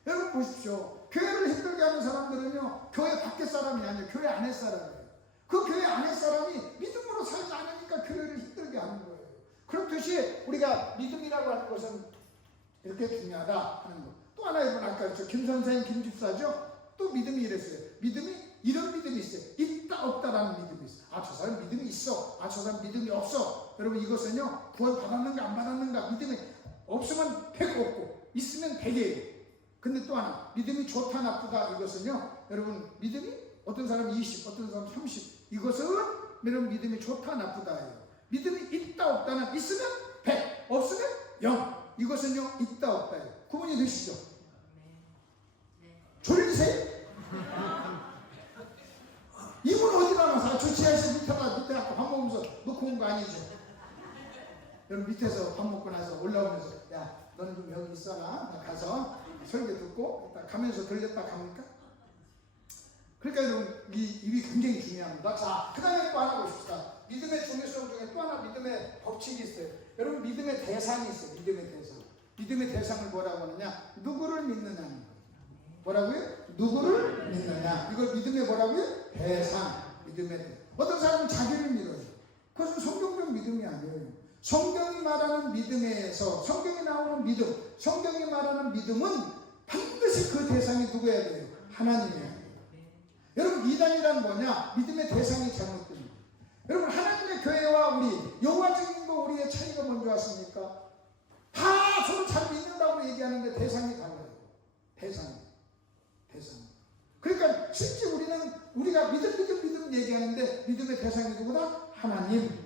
여러분 보십시오. 교회를 힘들게 하는 사람들은요 교회 밖에 사람이 아니에요. 교회 안에 사람이에요. 그 교회 안에 사람이 믿음으로 이것이 우리가 믿음이라고 하는 것은 이렇게 중요하다 하는 거. 또 하나 여러분 아까 김 선생, 김 집사죠? 또 믿음이 이랬어요. 믿음이 이런 믿음이 있어요. 있다 없다라는 믿음이 있어요. 아, 저 사람 믿음이 있어. 아, 저 사람 믿음이 없어. 여러분 이것은요, 구원 받았는가 안 받았는가, 믿음이 없으면 100 없고 있으면 100이에요. 근데 또 하나, 믿음이 좋다 나쁘다, 이것은요, 여러분 믿음이 어떤 사람 20, 어떤 사람 30, 이것은 여러분 믿음이 좋다 나쁘다예요. 믿음이 있다 없다는, 있으면 100, 없으면 0. 이것은요, 있다 없다예요. 구분이 되시죠? 졸리세요? 이분 어디 가면서 조치해서 밑에 가고 밥 먹으면서 놓고 온 거 아니죠? 여러분 밑에서 밥 먹고 나서 올라오면서, 야, 너는 좀 여기 있어라. 나 가서 설교 듣고 가면서 들렸다 갑니까? 그러니까 여러분 이 굉장히 중요합니다. 자, 그 다음에 또 하나 보십시다. 믿음의 중요성 중에 또 하나 믿음의 법칙이 있어요. 여러분 믿음의 대상이 있어요. 믿음의 대상. 믿음의 대상을 뭐라고 하느냐? 누구를 믿느냐는 거예요. 뭐라고요? 누구를 믿느냐. 이걸 믿음의 뭐라고요? 대상. 믿음의 대상. 어떤 사람은 자기를 믿어요. 그것은 성경적 믿음이 아니에요. 성경이 말하는 믿음에서, 성경이 나오는 믿음, 성경이 말하는 믿음은 반드시 그 대상이 누구여야 돼요? 하나님이어야 돼요. 여러분 이단이란 뭐냐? 믿음의 대상이 잘못됩니다. 여러분 하나님의 교회와 우리 여호와 증인과 우리의 차이가 뭔지 아십니까? 다 서로 잘 믿는다고 얘기하는데 대상이 달라요. 대상. 그러니까 실제 우리가 믿음 얘기하는데 믿음의 대상이 누구다? 하나님.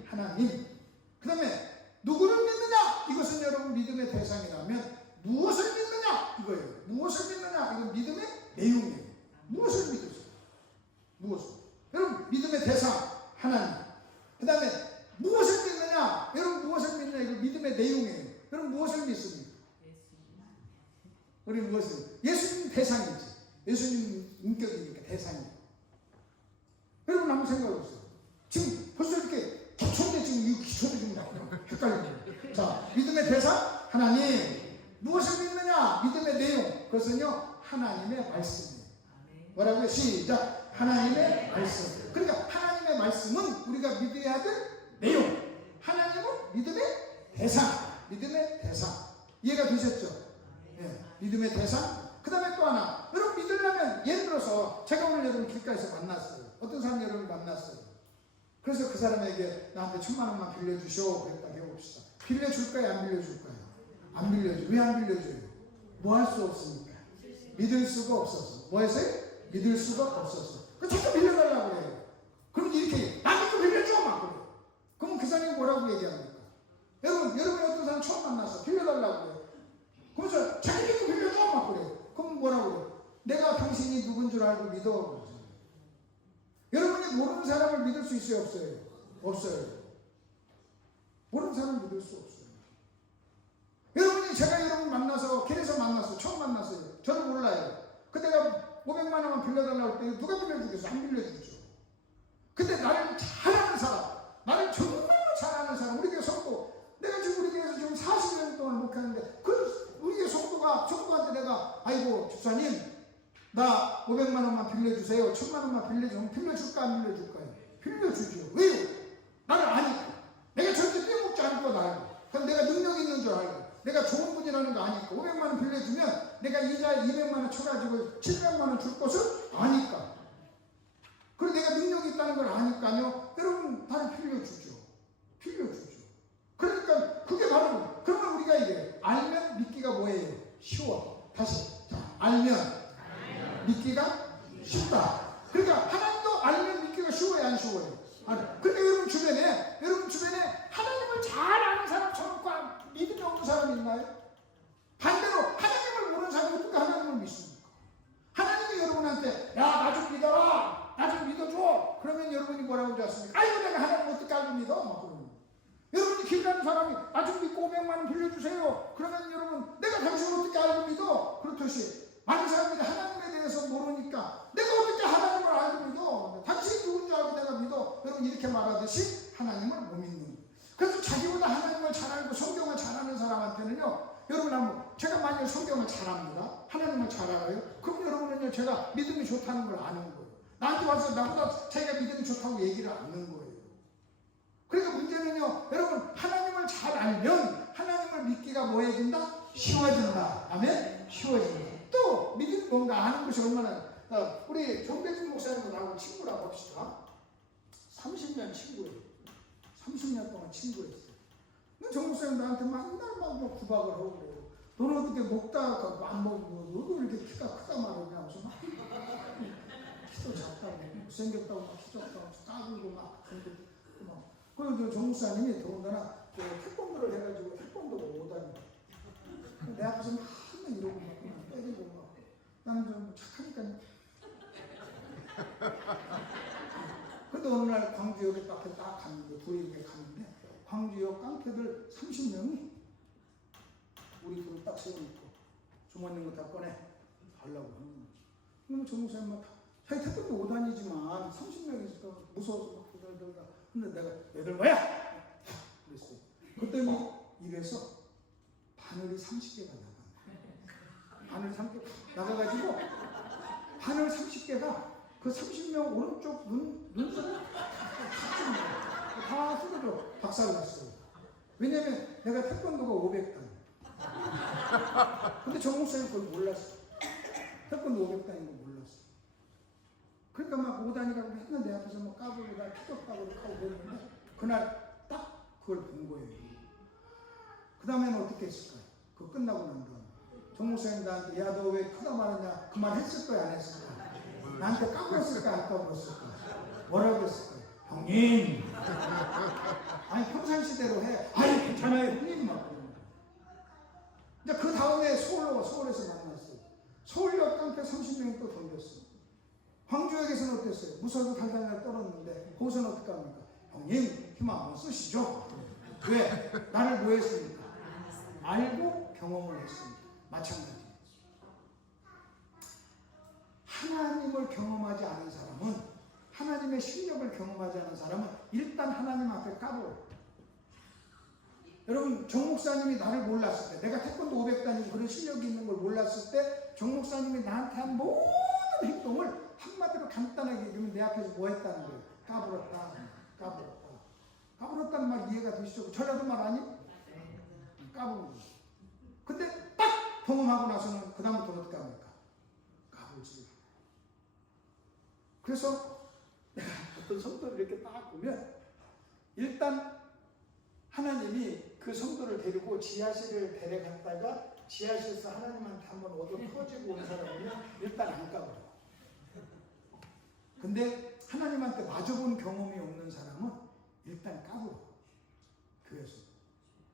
그 다음에 누구를 믿느냐? 이것은 여러분 믿음의 대상이라면 무엇을 믿느냐? 이거예요. 무엇을 믿느냐? 이건 믿음의 내용이에요. 무엇을 믿으세요? 무엇을? 여러분 믿음의 대상 하나님. 그 다음에 무엇을 믿느냐? 여러분 무엇을 믿느냐? 이거 믿음의 내용이에요. 여러분 무엇을 믿습니까? 우리는 무엇을? 예수님 대상이지. 예수님 인격이니까 대상이에요. 여러분 한번 생각해보세요. 지금 벌써 이렇게 기초인데 지금 이 기초도 좀 헷갈려요. 자, 믿음의 대상 하나님. 무엇을 믿느냐? 믿음의 내용. 그것은요 하나님의 말씀이에요. 뭐라고요? 시작. 하나님의 말씀. 그러니까 하나님의 말씀은 우리가 믿어야 될 내용. 하나님은 믿음의 대상. 이해가 되셨죠? 네. 믿음의 대상. 그 다음에 또 하나, 여러분 믿으려면, 예를 들어서 제가 오늘 여러분 길가에서 만났어요. 어떤 사람 여러분 만났어요. 그래서 그 사람에게 나한테 1,000만 원만 빌려주쇼 그랬다 해봅시다. 빌려줄까요? 안 빌려줄까요? 안 빌려줘. 왜 안 빌려줘요? 뭐 할 수 없으니까. 믿을 수가 없어서. 뭐 했어요? 믿을 수가 없어서. 그 자꾸 빌려달라고 그래요. 그럼 이렇게 나도 좀 빌려줘 막 그래요. 그러면 그 사람이 뭐라고 얘기합니까? 여러분이 어떤 사람 처음 만나서 빌려달라고 그래요. 그래서 자기도 빌려줘 막 그래요. 그럼 뭐라고 그래요? 내가 당신이 누군 줄 알고 믿어. 여러분이 모르는 사람을 믿을 수 있어요? 없어요? 없어요. 모르는 사람을 믿을 수 없어요. 여러분이 제가 여러분 만나서 길에서 만났어요. 처음 만났어요. 저를 몰라요. 그때가 500만 원만 빌려달라고 할 때 누가 빌려주겠어? 안 빌려주죠. 근데 나를 잘하는 사람, 나를 정말 잘하는 사람, 우리 교회 성도, 내가 지금 우리 교회에서 지금 40년 동안 목회하는데 우리 교회 성도한테 내가 아이고 집사님 나 500만 원만 빌려주세요. 1,000만 원만 빌려주면 빌려줄까 안 빌려줄까요? 빌려주죠. 왜요? 나를 아니까. 내가 절대 떼먹지 않을 거 알고. 그럼 내가 능력 있는 줄 알고. 내가 좋은 분이라는 거 아니까. 500만 원 빌려주면 내가 이자 200만 원 쳐가지고 700만 원 줄 것을 아니까. 그리고 내가 능력이 있다는 걸 아니까요. 여러분 나를 빌려주죠. 그러니까 그게 바로 그러면 우리가 이게 알면 믿기가 뭐예요? 쉬워. 다시. 자, 알면 믿기가 쉽다. 그러니까 하나님도 알면 믿기가 쉬워요, 안 쉬워요? 그러니까 여러분 주변에 하나님을 잘 아는 사람처럼 믿음이 없는 사람이 있나요? 반대로 하나님을 모르는 사람이 어떻게 하나님을 믿습니까? 하나님이 여러분한테 야, 나 좀 믿어라, 나 좀 믿어줘. 그러면 여러분이 뭐라고 하지 않습니까? 아이고 내가 하나님을 어떻게 알고 믿어? 막 그러면. 여러분이 길 가는 사람이 나 좀 믿고 500만 원 빌려주세요. 그러면 여러분 내가 당신을 어떻게 알고 믿어? 그렇듯이 많은 사람들이 하나님에 대해서 모르니까 내가 어떻게 하나님을 알고 믿어? 당신이 누군지 알고 내가 믿어? 여러분 이렇게 말하듯이 하나님을 못 믿는 거예요. 그래서 자기보다 하나님을 잘 알고 성경을 잘 아는 사람한테는요, 여러분 제가 만약 성경을 잘 압니다. 하나님을 잘 알아요. 그럼 여러분은요 제가 믿음이 좋다는 걸 아는 거예요. 나한테 와서 나보다 자기가 믿음이 좋다고 얘기를 안 하는 거예요. 그러니까 문제는요, 여러분 하나님을 잘 알면 하나님을 믿기가 뭐해진다? 쉬워진다. 아멘? 쉬워진다. 또 믿음 뭔가 아는 것이 얼마나 우리 정배준 목사님도 나하고 친구라고 합시다. 30년 친구예요. 30년 동안 친구였어요. 근데 정 목사님 나한테 맨날 막 구박을 하고 그래요. 너는 어떻게 먹다가 안 먹고 너도 이렇게 키가 크다 말이냐. 무슨 막 키도 작다고 못생겼다고 막 키 작다고 까불고 막 그리고 정 목사님이 더군다나 태권도를 해가지고 태권도가 5단이에요. 내 앞에서 맨날 이러고 막 그냥 때리고 막 나는 좀 착하니까요. 근데 어느 날 광주역에 딱 갔는데 도입에 갔는데 광주역 깡패들 30명이 우리 둘을 딱 세워놓고 주머니 있는 거 다 꺼내 달라고 하는 거예요. 그러면 정 목사님 막 자기 태권도 5단이지만 30명이 있으니까 무서워서 막 후덜덜. 근데 내가 애들 뭐야? 그랬어요. 그때는 이래서 바늘이 30개가 나가. 바늘 30개 나가가지고 바늘 30개가 그 30명 오른쪽 눈썹이 다 쏟아져 박살났어요. 왜냐면 내가 태권도가 500단. 근데 정 목사님 그걸 몰랐어. 태권도 500단인 거 몰랐어. 그러니까 막 5단이라고 맨날 내 앞에서 뭐 까불고 나 키적다고 하고 그랬는데 그날 딱 그걸 본 거예요. 그 다음에는 어떻게 했을까요? 그거 끝나고 난 다음에 정 목사님 나한테 야 너 왜 크다 말하냐 그 말 했을 거야 안 했을 거야? 나한테 까불었을까 안 까불었을까? 뭐라고 했을까요? 형님 아니 평상시대로 해. 아니 괜찮아요 형님 막 그러는 거예요. 이제 그 다음에 서울에서 만났어요. 서울역 깡패 30명이 또 덤볐어요. 광주역에서는 어땠어요? 무서워서 달달달 떨었는데 거기서는 어떻게 합니까? 형님 힘 한번 쓰시죠. 왜? 나를 뭐 했습니까? 알고 경험을 했습니다. 마찬가지예요. 하나님을 경험하지 않은 사람은 하나님의 실력을 경험하지 않은 사람은 일단 하나님 앞에 까불어요. 여러분 정 목사님이 나를 몰랐을 때 내가 태권도 500단이고 그런 실력이 있는 걸 몰랐을 때 정 목사님이 나한테 한 모든 행동을 한마디로 간단하게 얘기하면 내 앞에서 뭐 했다는 거예요? 까불었다. 까불었다는 말 이해가 되시죠? 전라도 말 아니? 까부는 거예요. 근데 딱 경험하고 나서는 그 다음부터 어떻게 합니까? 까불지. 그래서 내가 어떤 성도를 이렇게 딱 보면 일단 하나님이 그 성도를 데리고 지하실을 데려갔다가 지하실에서 하나님한테 한번 얻어 터지고 온 사람은 일단 안 까불어요. 근데 하나님한테 마주본 경험이 없는 사람은 일단 까불어. 교회에서.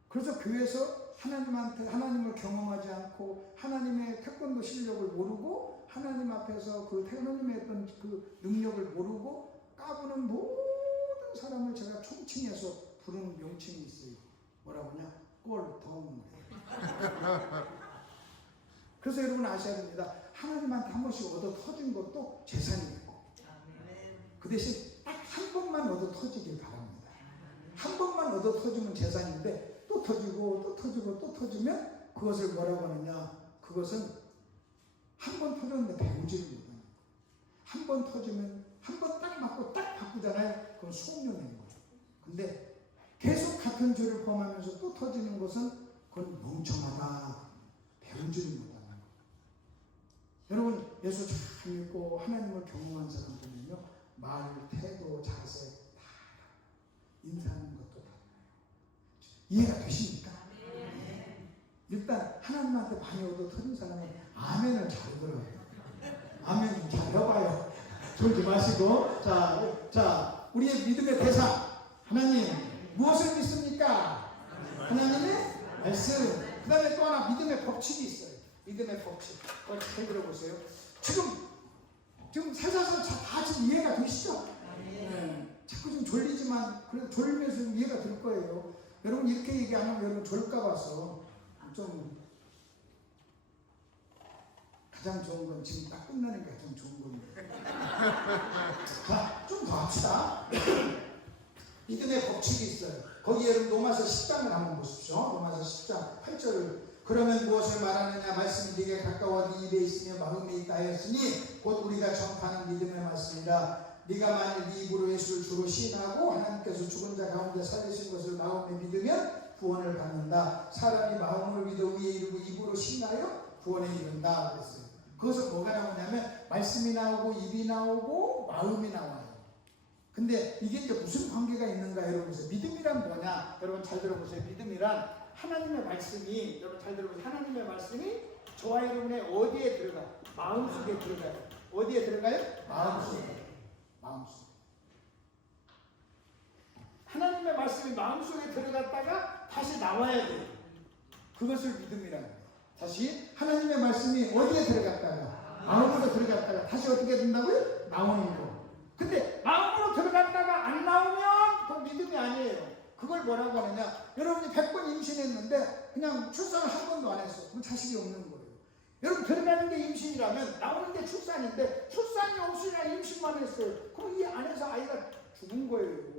그래서 교회에서 하나님을 경험하지 않고 하나님의 태권도 실력을 모르고 하나님 앞에서 그 하나님의 어떤 그 능력을 모르고 까부는 모든 사람을 제가 총칭해서 부르는 명칭이 있어요. 뭐라고 하냐? 꼴덩. 그래서 여러분 아셔야 됩니다. 하나님한테 한 번씩 얻어 터진 것도 재산이고 그 대신 딱 한 번만 얻어 터지길 바랍니다. 한 번만 얻어 터지면 재산인데 또 터지고 또 터지고 또 터지면 그것을 뭐라고 하느냐? 그것은 한 번 터졌는데 배우지를 못하는 거예요. 한 번 터지면 한 번 딱 맞고 딱 바꾸잖아요. 그건 수업료인 거예요. 근데 계속 같은 죄를 범하면서 또 터지는 것은 그건 멍청하다. 배우지를 못하는 거예요. 여러분 예수 잘 믿고 하나님을 경험한 사람들은요. 말, 태도, 자세 다 인사하는 것도 다 이해가 되십니까? 일단 하나님한테 많이 얻어 터진 사람은 아멘을 잘 들어요. 아멘 좀 잘 해봐요. 졸지 마시고 자 우리의 믿음의 대상 하나님 무엇을 믿습니까? 하나님의 말씀. 그 다음에 또 하나 믿음의 법칙이 있어요. 믿음의 법칙. 그걸 잘 들어보세요. 지금 살살살 다 지금 이해가 되시죠? 네. 자꾸 좀 졸리지만 그래도 졸리면서 좀 이해가 될 거예요. 여러분 이렇게 얘기하면 여러분 졸까 봐서 좀 가장 좋은 건 지금 딱 끝나는 게 가장 좋은 건데. 자, 좀 더 합시다. 믿음의 법칙이 있어요. 거기에 여러분 로마서 10장을 한번 보십시오. 로마서 10장 8절을 그러면 무엇을 말하느냐 말씀이 네게 가까워 네 입에 있으며 마음에 있다 하였으니 곧 우리가 전파하는 믿음의 말씀이라. 네가 만일 네 입으로 예수를 주로 시인하고 하나님께서 죽은 자 가운데 살리신 것을 마음에 믿으면 구원을 받는다. 사람이 마음으로 믿어 의에 이르고 입으로 신하여 구원에 이른다 그랬어요. 그것은 뭐가 나오냐면 말씀이 나오고 입이 나오고 마음이 나와요. 근데 이게 이제 무슨 관계가 있는가 여러분 보세요. 믿음이란 뭐냐? 여러분 잘 들어보세요. 믿음이란 하나님의 말씀이, 여러분 잘 들어보세요. 하나님의 말씀이 저와 여러분의 어디에 들어가요? 마음속에 들어가요. 어디에 들어가요? 마음속에. 마음속에. 하나님의 말씀이 마음속에 들어갔다가 다시 나와야 돼요. 그것을 믿음이라고 해요. 다시 하나님의 말씀이 어디에 들어갔다가 마음으로 들어갔다가 다시 어떻게 된다고요? 나오는 거. 근데 마음으로 들어갔다가 안 나오면 그건 믿음이 아니에요. 그걸 뭐라고 하느냐? 여러분이 100번 임신했는데 그냥 출산을 한 번도 안 했어. 그럼 자식이 없는 거예요. 여러분 들어가는 게 임신이라면 나오는 게 출산인데 출산이 없으냐 임신만 했어요. 그럼 이 안에서 아이가 죽은 거예요.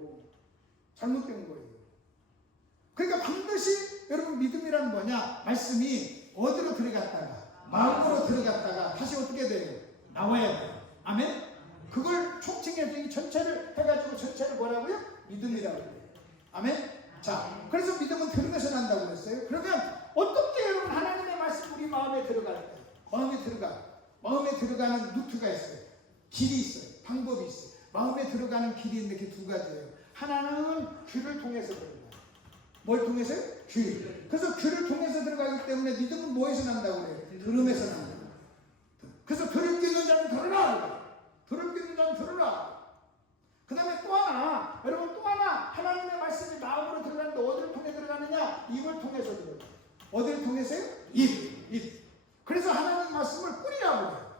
잘못된 거예요. 그러니까 반드시 여러분 믿음이란 뭐냐? 말씀이 어디로 들어갔다가 마음으로 들어갔다가 다시 어떻게 돼요? 나와야 돼요. 아멘? 그걸 총칭해서 이 전체를 해가지고 전체를 뭐라고요? 믿음이라고 해요. 아멘? 자, 그래서 믿음은 들으면서 난다고 그랬어요. 그러면 어떻게 여러분 하나님의 말씀 우리 마음에 들어갈까요? 마음에 들어가는 루트가 있어요. 길이 있어요. 방법이 있어요. 마음에 들어가는 길이 있는데 이렇게 두 가지예요. 하나는 귀를 통해서 들어가요. 뭘 통해서요? 귀. 그래서 귀를 통해서 들어가기 때문에 믿음은 뭐에서 난다고 그래요? 들음에서 난다고. 그래서 들을 게 있는 자는 들으라. 들을 게 있는 자는 들으라. 그 다음에 또 하나, 여러분 또 하나, 하나님의 말씀이 마음으로 들어가는데 어디를 통해 들어가느냐? 입을 통해서 들어가요. 어디를 통해서요? 입. 그래서 하나님 말씀을 꿀이라고 해요.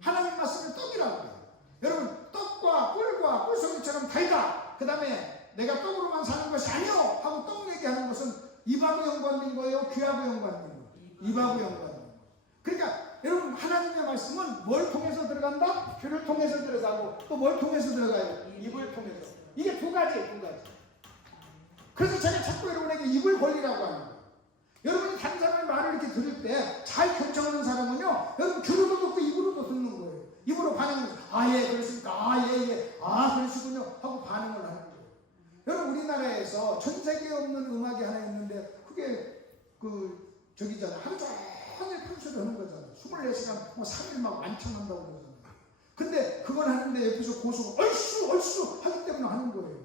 하나님 말씀을 떡이라고 해요. 여러분 떡과 꿀과 꿀송이처럼 달다. 그 다음에 내가 떡으로만 사는 것이 아니요 하고 떡 얘기하는 것은 입하고 연관된 거예요? 귀하고 연관된 거예요? 입하고 연관된 거예요. 그러니까 여러분 하나님의 말씀은 뭘 통해서 들어간다? 귀를 통해서 들어가고 또 뭘 통해서 들어가요? 입을 통해서. 이게 두 가지. 그래서 제가 자꾸 여러분에게 입을 벌리라고 하는 거예요. 여러분이 다른 사람의 말을 이렇게 들을 때 잘 결정하는 사람은요, 여러분 귀로도 듣고 입으로도 듣는 거예요. 입으로 반응을 해서 예 그렇습니까? 예 그러시군요 하고 반응을 하는 거예요. 여러분 우리나라에서 전 세계에 없는 음악이 하나 있는데 그게 저기잖아요. 하루 종일 콘서트 하는 거잖아요. 24시간 3일 막 완창한다고 그러잖아요. 근데 그걸 하는데 옆에서 고수가 얼쑤 하기 때문에 하는 거예요.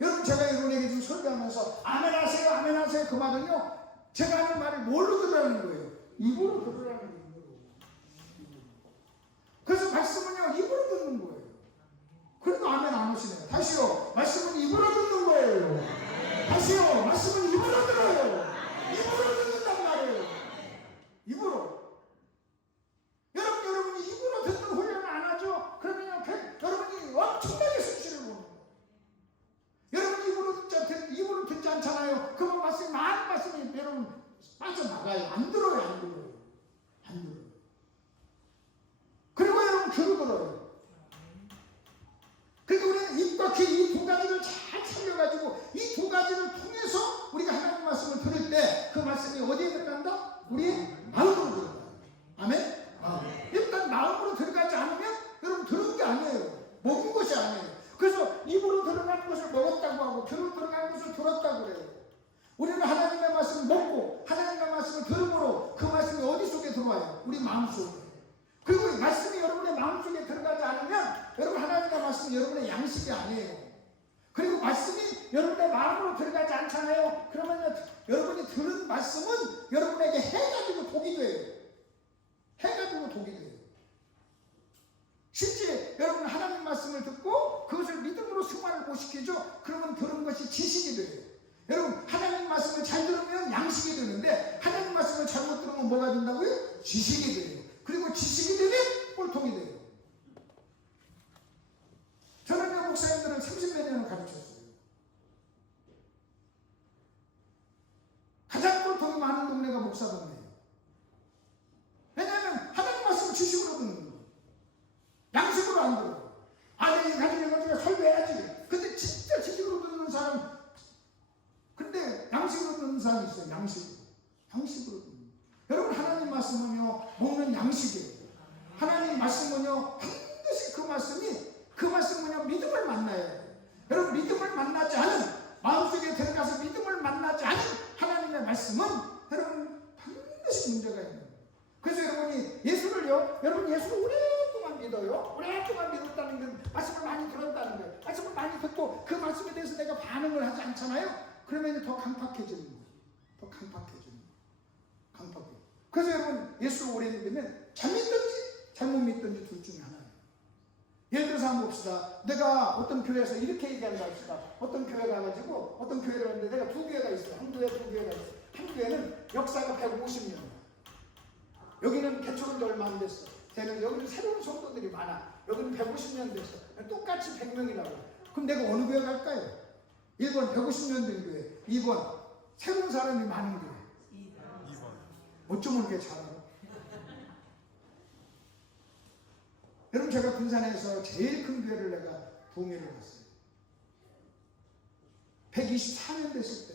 여러분 제가 여러분에게 지금 설교하면서 아멘 하세요 그 말은요, 제가 하는 말을 뭘로 들으라는 거예요? 입으로 들으라는 거예요. 그래서 말씀은요 입으로 듣는 거예요. 그래도 아멘 안 하시네요. 다시요. 말씀은 입으로 듣는 거예요. 다시요. 말씀은 입으로 들어요. 입으로 듣는단 말이에요. 입으로. 여러분이 입으로 듣는 훈련을 안 하죠? 그러면 여러분이 엄청나게 수치를 보는 거예요. 여러분 입으로 듣지 않잖아요. 그만 말씀이 많은 말씀이 여러분 빠져나가요. 안 들어요. 그리고 여러분 귀로 들어요. 그러니까 우리는 입과 귀 이 두 가지를 잘 살려가지고 이 두 가지를 통해서 우리가 하나님 말씀을 들을 때 그 말씀이 어디에 들어간다? 우리의 마음으로 들어간다. 아멘? 일단 마음으로 들어가지 않으면 여러분 들은 게 아니에요. 먹은 것이 아니에요. 그래서 입으로 들어가는 것을 먹었다고 하고 귀로 들어가는 것을 들었다고 그래요. 우리는 하나님의 말씀을 먹고 하나님의 말씀을 들음으로 그 말씀이 어디 속에 들어와요? 우리 마음속에. 그리고 이 말씀이 여러분의 마음속에 들어가지 않으면 여러분 하나님의 말씀이 여러분의 양식이 아니에요. 그리고 말씀이 여러분의 마음으로 들어가지 않잖아요. 그러면 여러분이 들은 말씀은 여러분에게 해가지고 독이 돼요. 실제 여러분 하나님 말씀을 듣고 그것을 믿음으로 승화를 못 시키죠. 그러면 들은 것이 지식이 돼요. 여러분 하나님 말씀을 잘 들으면 양식이 되는데 하나님 말씀을 잘못 들으면 뭐가 된다고요? 지식이 돼요. 그리고 지식이 되면 꼴통이 돼요. 저는요 목사님들은 30몇 년을 가르쳤어요. 가장 꼴통이 많은 동네가 목사 동네예요. 왜냐하면 하나님 말씀을 지식으로 듣는 거예요. 양식으로 안 들어요. 아니 가지고 설교해야지. 근데 진짜 지식으로 듣는 사람, 근데 양식으로 듣는 사람이 있어요. 양식으로 듣는. 여러분 하나님 말씀은요 먹는 양식이에요. 하나님 말씀은요 반드시 그 말씀은요 믿음을 만나야 돼요. 여러분 믿음을 만나지 않은, 마음속에 들어가서 믿음을 만나지 그러면 말씀을 많이 들었다는 거예요. 말씀을 많이 듣고 그 말씀에 대해서 내가 반응을 하지 않잖아요. 그러면 더 강팍해지는 거예요. 더 강팍해지는 거예요. 강팍해. 그래서 여러분 예수를 오래 믿으면 잘 믿든지 잘못 믿든지 둘 중에 하나예요. 예를 들어서 한번 봅시다. 내가 어떤 교회에서 이렇게 얘기한다 합시다. 어떤 교회 가가지고 어떤 교회를 갔는데 내가 두 교회가 있어요. 한 교회, 두 교회가 있어요. 한 교회는 역사가 150년. 여기는 개척은 지 얼마 안 됐어. 여기는 새로운 성도들이 많아. 여기는 150년 됐어. 똑같이 100명이라고. 그럼 내가 어느 교회 갈까요? 1번 150년 된 교회, 2번 새로운 사람이 많은 교회. 2번. 어쩌면 그게 잘 알아. 여러분 제가 군산에서 제일 큰 교회를 내가 동해를 갔어요. 124년 됐을 때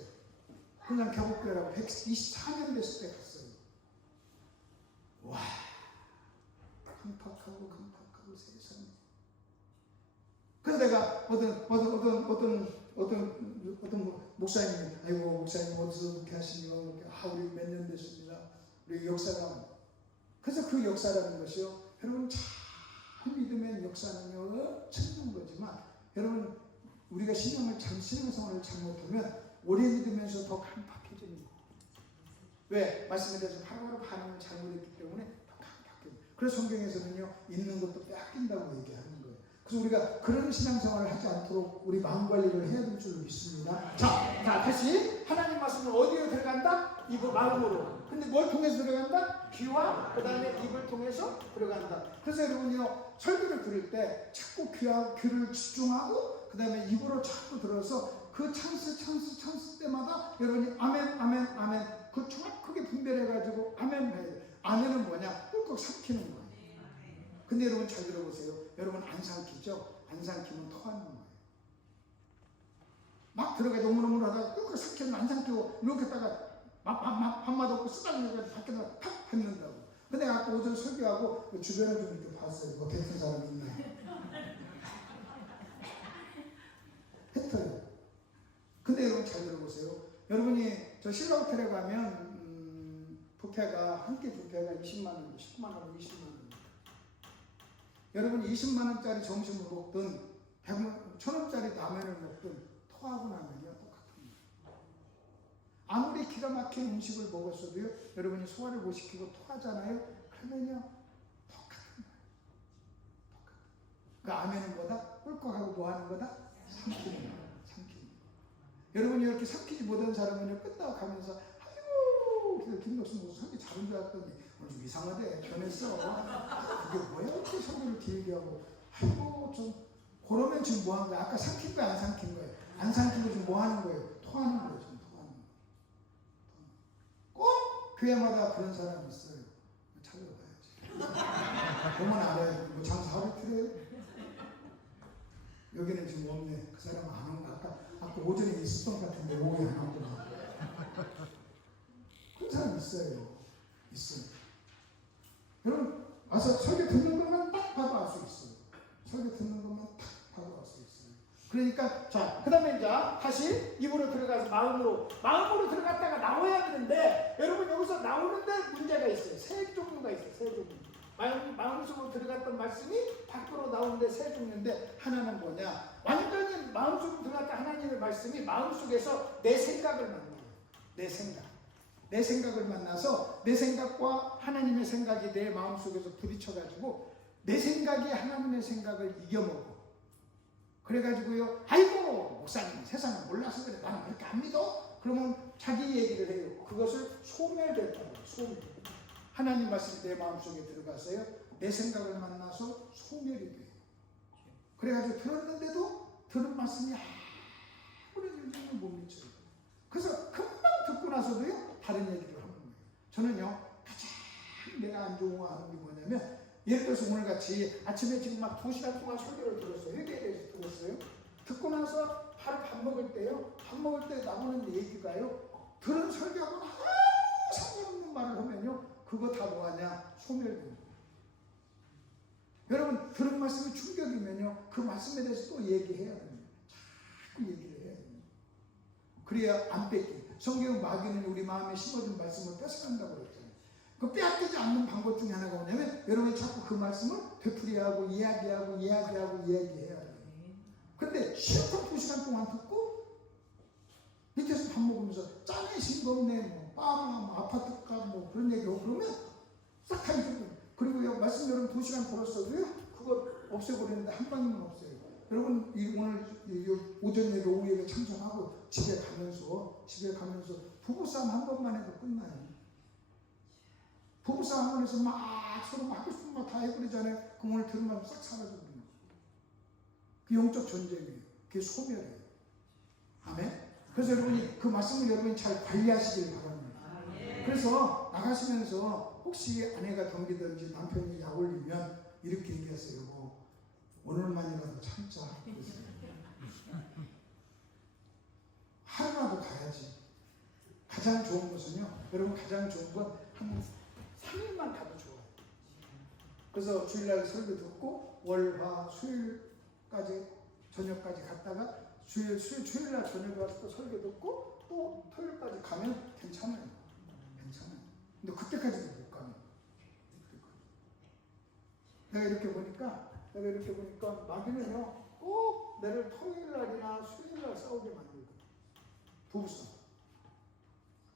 군산 교복교회라고 124년 됐을 때 갔어요. 와, 강팍하고 세상에. 그래서 내가 어떤 목사님이, 아이고 목사님 어디서 그렇게 하시니요? 우리 몇 년 됐습니다. 우리 역사랑. 그래서 그 역사라는 것이요, 여러분 잘 믿으면 역사는요 천는 거지만, 여러분 우리가 신앙생활을 잘못하면 오래 믿으면서 더 강팍해지는 거예요. 왜? 말씀에 대해서 하루하루 반응을 잘못했기 때문에 더 강팍해져요. 그래서 성경에서는요, 있는 것도 빼앗긴다고 얘기하는 거예요. 그래서 우리가 그런 신앙생활을 하지 않도록 우리 마음 관리를 해야 될 줄 믿습니다. 자, 다시 하나님 말씀은 어디에 들어간다? 입을 마음으로. 근데 뭘 통해서 들어간다? 귀와 그 다음에 입을 통해서 들어간다. 그래서 여러분요, 설교를 들을 때 자꾸 귀를 집중하고 그 다음에 입으로 자꾸 들어서 그 찬스 때마다 여러분이 아멘 그 정확하게 분별해가지고 아멘 해야 돼요. 아멘은 뭐냐? 꿀꺽 삼키는 거예요. 근데 여러분 잘 들어보세요. 여러분 안 삼키죠? 안 삼키면 토하는 거예요. 막 들어가 너무너무 하다가 꿀꺽 삼키면 안 삼키고 이렇게 했다가 밥맛 없고 쓰다니까 밖에다 팍 뱉는다고. 근데 아까 오전 설교하고 주변에 좀 이렇게 봤어요. 뭐 뱉은 사람이 있나? 뱉어요. 근데 여러분 잘 들어보세요. 여러분이 저 신라 호텔에 가면 뷔페가 한 끼 뷔페가 20만 원, 19만 원, 20만 원. 여러분 20만 원짜리 점심을 먹든 1,000원짜리 라면을 먹든 토하고 나면요 똑같은 거예요. 아무리 기가 막힌 음식을 먹었어도요, 여러분이 소화를 못 시키고 토하잖아요. 그러면요 똑같은 거예요. 똑같은. 그 아멘은 뭐다? 꿀꺽하고 뭐 하는 거다? 삼키는 거예요. 삼키는 거예요. 여러분이 이렇게 삼키지 못한 사람은요 끄떡 하면서 아이고 김덕순 목사 설교 잘한 줄 알았더니 오늘 좀 이상하대, 변했어. 그게 뭐야? 어떻게 설교를 길게 하고. 아이고 좀 그러면 지금 뭐 하는 거야? 아까 삼킨 거야 안 삼킨 거예요? 안 삼키고 지금 뭐 하는 거예요? 토하는 거예요. 지금 토하는 거예요. 꼭 교회마다 그런 사람이 있어요. 찾아봐야지. 보면 알아요. 뭐 장사 하루 틀어요? 여기는 지금 없네. 그 사람 안 온 거. 아까 오전에 있었던 것 같은데 오후에 안 왔구나. 그런 사람 있어요. 있어요. 여러분 와서 설교 듣는 것만 딱 봐도 알 수 있어요. 설교 듣는 것만 딱 봐도 알 수 있어요. 그러니까 자, 그 다음에 이제 다시 입으로 들어가서 마음으로 들어갔다가 나와야 되는데, 여러분 여기서 나오는데 문제가 있어요. 세 종류가 있어요. 세 종류. 마음속으로 들어갔던 말씀이 밖으로 나오는데 세 종류인데, 하나는 뭐냐? 완전히 마음속으로 들어갔던 하나님의 말씀이 마음속에서 내 생각을 만나요. 내 생각을 만나서 내 생각과 하나님의 생각이 내 마음속에서 부딪혀가지고 내 생각이 하나님의 생각을 이겨먹어. 그래가지고요, 아이고 목사님 세상을 몰라서 그래, 나는 그렇게 안 믿어? 그러면 자기 얘기를 해요. 그것을 소멸됐다고. 소멸. 하나님 말씀이 내 마음속에 들어가서요, 내 생각을 만나서 소멸이 돼요. 그래가지고 들었는데도 들은 말씀이 아무리 들으면 못 미쳐요. 그래서 금방 듣고 나서도요 다른 얘기를 하는 거예요. 저는요 가장 내가 안 좋은 거 하는 게 뭐냐면, 예를 들어서 오늘같이 아침에 지금 막 2시간 동안 설교를 들었어요. 회개에 대해서 들었어요. 듣고 나서 바로 밥 먹을 때요, 밥 먹을 때 나오는 얘기가요, 들은 설교하고는 아무 상관없는 말을 하면요, 그거 다 뭐하냐? 소멸됩니다. 여러분 들은 말씀이 충격이면요, 그 말씀에 대해서 또 얘기해야 됩니다. 자꾸 얘기를 해야 됩니다. 그래야 안 뺏기. 성경 마귀는 우리 마음에 심어둔 말씀을 뺏어간다고 그랬잖아요. 그 빼앗기지 않는 방법 중에 하나가 뭐냐면 여러분이 자꾸 그 말씀을 되풀이하고 이야기해야 돼요. 근데 실컷 2시간 동안 듣고 밑에서 밥 먹으면서 짠해 싱겁네 뭐 빵 아파트값 뭐 그런 얘기하고 그러면 싹 다 잊어버려요. 그리고 말씀 여러분 2시간 들었어도요 그거 없애버리는데 한 방이면 없어요. 여러분 오늘 오전 예배 오후 예배 참석하고 집에 가면서 부부싸움 한 번만 해도 끝나요. 부부싸움 한 번 해서 막 서로 막 하고 싶은 거 다 해버리잖아요. 그 오늘 들으면 싹 사라져버리는 거예요. 그 영적 전쟁이에요. 그게 소멸이에요. 아멘? 그래서 여러분이 그 말씀을 여러분이 잘 관리하시길 바랍니다. 그래서 나가시면서 혹시 아내가 덤비든지 남편이 약 올리면 이렇게 얘기하세요. 여보, 오늘만이라도 참자. 하루라도 가야지. 가장 좋은 것은요. 여러분 가장 좋은 건 한 3일만 가도 좋아요. 그래서 주일날 설교 듣고 월화 수요일까지 저녁까지 갔다가 주일날 저녁에 와서 또 설교 듣고 또 토요일까지 가면 괜찮아요. 근데 그때까지도 못 가면 내가 이렇게 보니까 마귀는요 꼭 나를 토요일날이나 수요일날 싸우게 만들거든. 부부싸움.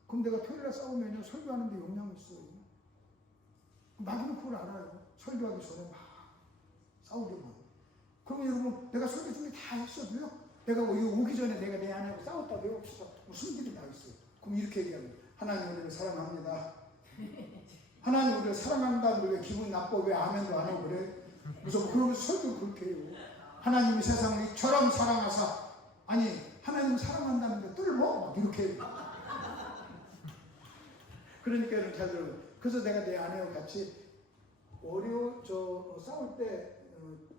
그럼 내가 토요일날 싸우면요 설교하는데 영향이 있어요. 마귀는 그걸 알아요. 설교하기 전에 막 싸우게 만들어. 그러면 여러분 내가 설교 준비 다 했어도요 내가 오기 전에 내가 내 아내하고 싸웠다고 해봅시다. 무슨 일이 나 있어요. 그럼 이렇게 얘기합니다. 하나님 우리를 사랑합니다. 하나님 우리를 사랑한다는데 왜 기분 나빠? 왜 아멘도 안 하고 그래? 그래서 그러면서 설교 그렇게 해요. 하나님이 세상을 이처럼 사랑하사 아니 하나님 사랑한다는데 뚫어? 막 이렇게 해요. 그러니까 여러분 잘 들어요. 그래서 내가 내 아내와 같이 싸울 때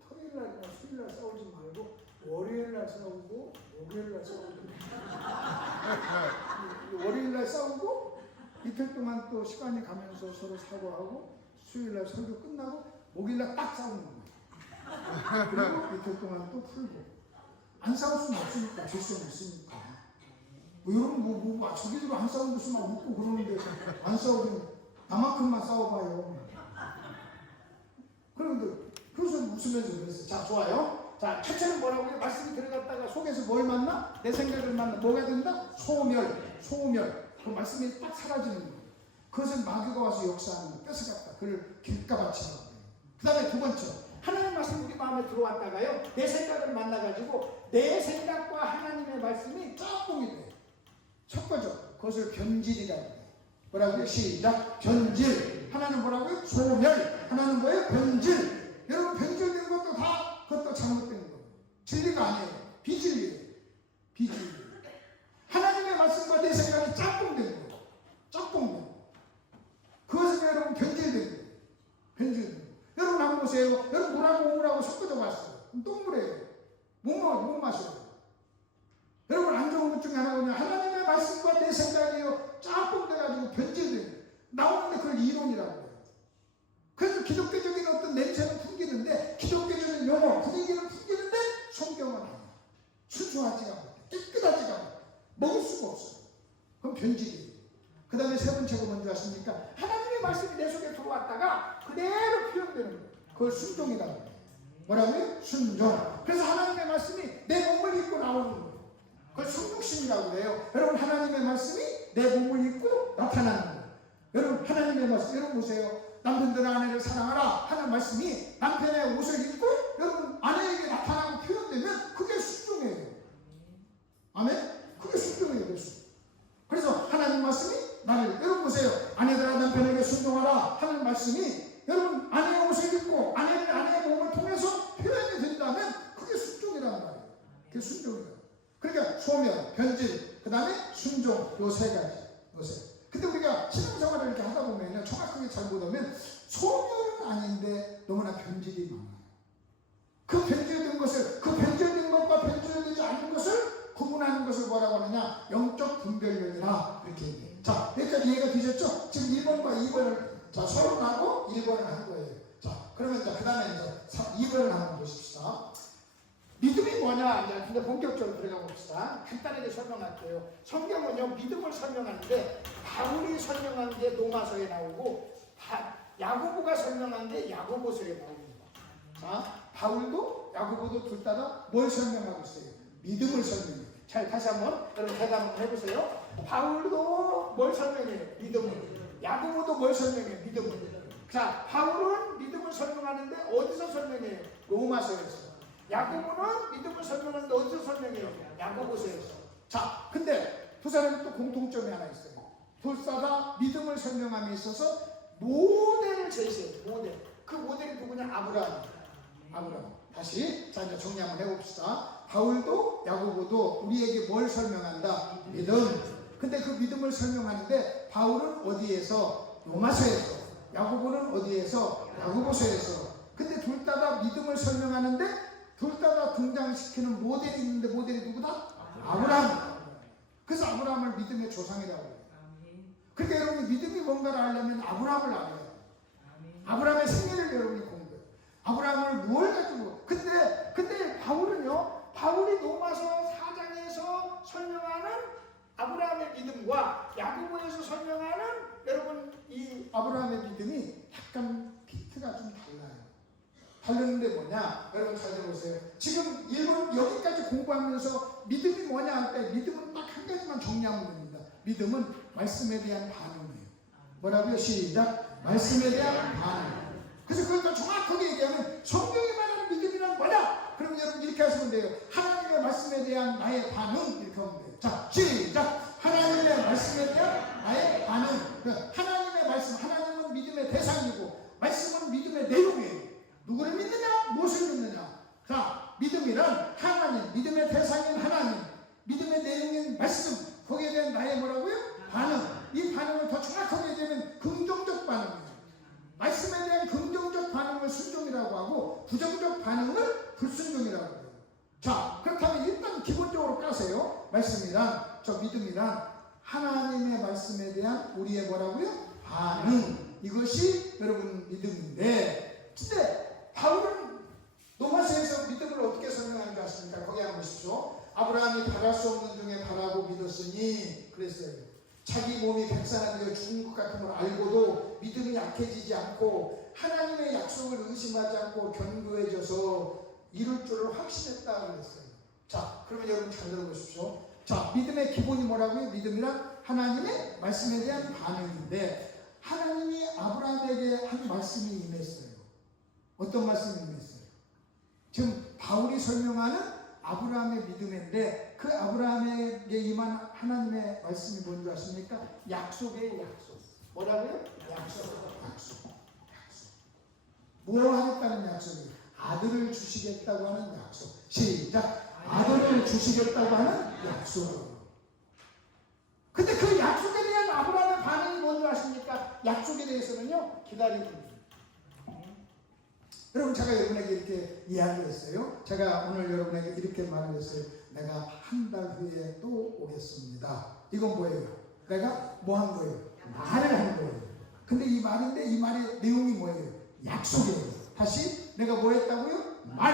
토요일날이나 수요일날 싸우지 말고 월요일날 싸우고 목요일날 싸우고 월요일날 싸우고 이틀 동안 또 시간이 가면서 서로 사과하고 수요일날 설교 끝나고 목요일날 딱 싸우는 거예요. 그리고 이틀 동안 또 풀고 안 싸울 수는 없으니까 질 수는 있으니까 여러분 저기로 안 싸우는 것이 막 웃고 그러는데 안 싸우면 나만큼만 싸워봐요. 그런데 그래서 웃으면서 그랬어요. 자 좋아요. 자 첫째는 뭐라고요? 말씀이 들어갔다가 속에서 뭘 만나? 내 생각을 만나. 뭐가 된다? 소멸. 그 말씀이 딱 사라지는 거예요. 그것은 마귀가 와서 역사하는 거예요. 뺏어갔다. 그를 길가바치는 거예요. 그 다음에 두 번째 하나님 말씀이 우리 마음에 들어왔다가요 내 생각을 만나가지고 내 생각과 하나님의 말씀이 짝꿍이 돼요. 첫 번째 그것을 변질이라고 해요. 뭐라고요? 시작. 변질. 하나는 뭐라고요? 소멸. 하나는 뭐예요? 변질. 여러분 변질된 것도 다 그것도 잘못된 거예요. 진리가 아니에요. 비진리예요. 하나님의 말씀과 내 생각이 짝꿍된 거예요. 그것은 여러분 변질된 거예요. 여러분 한번 보세요. 여러분 물하고 오물하고 섞어져 봤어요. 똥물이에요. 못 마셔요. 여러분 안 좋은 것 중에 하나가 하나님의 말씀과 내 생각이요 짝꿍돼가지고 변질돼요. 나오는데 그걸 이론이라고 해요. 그래서 기독교적인 어떤 냄새는 풍기는데 기독교적인 용어 분위기는 풍기는데 성경은 아니에요. 순수하지가 못해. 깨끗하지가 못해. 먹을 수가 없어요. 그럼 변질이에요. 그 다음에 세 번째가 뭔지 아십니까? 하나님의 말씀이 내 속에 들어왔다가 그대로 표현되는 거예요. 그걸 순종이라고 해요. 뭐라고요? 순종. 그래서 하나님의 말씀이 내 몸을 입고 나오는 거예요. 그걸 성육신이라고 해요. 여러분 하나님의 말씀이 내 몸을 입고 나타나는 거예요. 여러분 하나님의 말씀 여러분 보세요. 남편들 아내를 사랑하라 하는 말씀이 남편의 옷을 입고 여러분 아내에게 나타나고 표현되면 그게 순종이에요. 아멘? 그게 순종이에요. 그래서 하나님 말씀이 나를 여러분 보세요. 아내들아 남편에게 순종하라 하는 말씀이 여러분 아내의 옷을 입고 아내의 몸을 통해서 표현이 된다면 그게 순종이라는 말이에요. 그게 순종이에요. 그러니까 소멸, 변질, 그 다음에 순종 요 세 가지. 요새. 근데 우리가 신앙생활을 이렇게 하다 보면 정확하게 잘 보면 소멸은 아닌데 너무나 변질이 많아요. 그 변질된 것과 변질되지 않은 것을 구분하는 것을 뭐라고 하느냐? 영적 분별력이라 이렇게 얘기해요. 자, 여기까지 이해가 되셨죠? 지금 1번과 2번을 자, 서론하고 1번을 한 거예요. 자, 그러면 그 다음에 이제 2번을 한번 보십시다. 믿음이 뭐냐? 이제 근데 본격적으로 들어가 봅시다. 간단하게 설명할게요. 성경은요, 믿음을 설명하는데 바울이 설명한 게 로마서에 나오고 야고보가 설명한 게 야고보서에 나옵니다. 자, 바울도 야고보도 둘 다 뭘 설명하고 있어요? 믿음을 설명해요. 잘 다시 한번 여러분 대답 한번 해보세요. 바울도 뭘 설명해요? 믿음을. 야고보도 뭘 설명해요? 믿음을. 자, 바울은 믿음을 설명하는데 어디서 설명해요? 로마서에서. 야고보는 믿음을 설명하는데 어디서 설명해요? 야고보서에서. 자, 근데 두 사람이 또 공통점이 하나 있어요. 둘 다 믿음을 설명함에 있어서 모델을 제시해요. 모델. 그 모델이 누구냐? 아브라함. 다시 자, 이제 정리 한번 해봅시다. 바울도 야고보도 우리에게 뭘 설명한다? 믿음. 근데 그 믿음을 설명하는데 바울은 어디에서? 로마서에서. 야고보는 어디에서? 야고보서에서. 근데 둘 다 믿음을 설명하는데 둘 다 등장시키는 모델이 있는데 모델이 누구다? 아브라함. 그래서 아브라함을 믿음의 조상이라고 해요. 그러니까 여러분이 믿음이 뭔가를 알려면 아브라함을 알아야 돼요. 아브라함의 생애를 여러분이 공부해요. 아브라함을 무엇을 가지고. 근데 바울은요, 바울이 로마서 4장에서 설명하는 아브라함의 믿음과 야고보에서 설명하는 여러분 이 아브라함의 믿음이 약간 피트가 좀 달라요. 다르는데 뭐냐? 여러분 잘 들어보세요. 지금 일본 여기까지 공부하면서 믿음이 뭐냐 할 때 믿음은 딱 한 가지만 정리하면 됩니다. 믿음은 말씀에 대한 반응이에요. 뭐라고요? 시작. 말씀에 대한 반응. 그래서 그걸 정확하게 얘기하면 성경이 말하는 믿음이란 뭐냐? 그럼 여러분 이렇게 하시면 돼요. 하나님의 말씀에 대한 나의 반응 이렇게 하면 돼요. 자, 시작. 하나님의 말씀에 대한 나의 반응. 하나님의 말씀, 하나님은 믿음의 대상이고 말씀은 믿음의 내용이에요. 누구를 믿느냐? 무엇을 믿느냐? 자, 믿음이란 하나님, 믿음의 대상인 하나님, 믿음의 내용인 말씀, 거기에 대한 나의 뭐라고요? 반응. 이 반응을 더 정확하게 얘기하면 긍정적 반응이에요. 말씀에 대한 긍정적 반응을 순종이라고 하고 부정적 반응을 불순종이라고 해요. 자, 그렇다면 일단 기본적으로 까세요. 말씀이란, 저 믿음이란 하나님의 말씀에 대한 우리의 뭐라고요? 반응. 이것이 여러분 믿음인데, 근데 바울은 로마서에서 믿음을 어떻게 설명하는 것 같습니까? 거기 한번 보십시오. 아브라함이 바랄 수 없는 중에 바라고 믿었으니 그랬어요. 자기 몸이 백산하되어 죽은 것 같은 걸 알고도 믿음이 약해지지 않고 하나님의 약속을 의심하지 않고 견고해져서 이룰 줄을 확신했다 그랬어요. 자, 그러면 여러분 잘 들어보십시오. 자, 믿음의 기본이 뭐라고요? 믿음이란 하나님의 말씀에 대한 반응인데 하나님이 아브라함에게 한 말씀이 임했어요. 어떤 말씀이 임했어요? 지금 바울이 설명하는 아브라함의 믿음인데 그 아브라함에게 임한 하나님의 말씀이 뭔지 아십니까? 약속의 약속. 뭐라고요? 약속. 뭐 하겠다는 약속이에요? 아들을 주시겠다고 하는 약속. 시작. 아들을 주시겠다고 하는 약속. 근데 그 약속에 대한 아브라함의 반응이 뭔지 아십니까? 약속에 대해서는요, 기다립니다. 여러분, 제가 여러분에게 이렇게 이야기를 했어요. 제가 오늘 여러분에게 이렇게 말을 했어요. 내가 한 달 후에 또 오겠습니다. 이건 뭐예요? 내가 뭐 한 거예요? 말을 한 거예요. 근데 이 말인데 이 말의 내용이 뭐예요? 약속이에요. 다시 내가 뭐 했다고요? 말.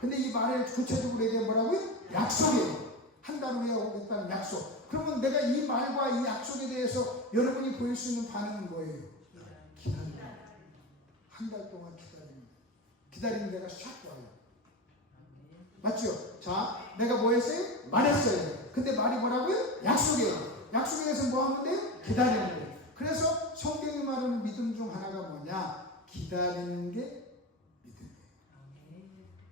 근데 이 말을 구체적으로 얘기해 뭐라고요? 약속이에요. 한 달 후에 오겠다는 약속. 그러면 내가 이 말과 이 약속에 대해서 여러분이 보일 수 있는 반응은 뭐예요? 기다립니다. 한 달 동안 기다립니다. 기다리는 데가 샥 와요. 맞죠? 자, 내가 뭐 했어요? 말했어요. 근데 말이 뭐라고요? 약속이에요. 약속에 대해서 뭐 하면 돼요? 기다리는 거예요. 그래서 성경이 말하는 믿음 중 하나가 뭐냐? 기다리는 게 믿음이에요.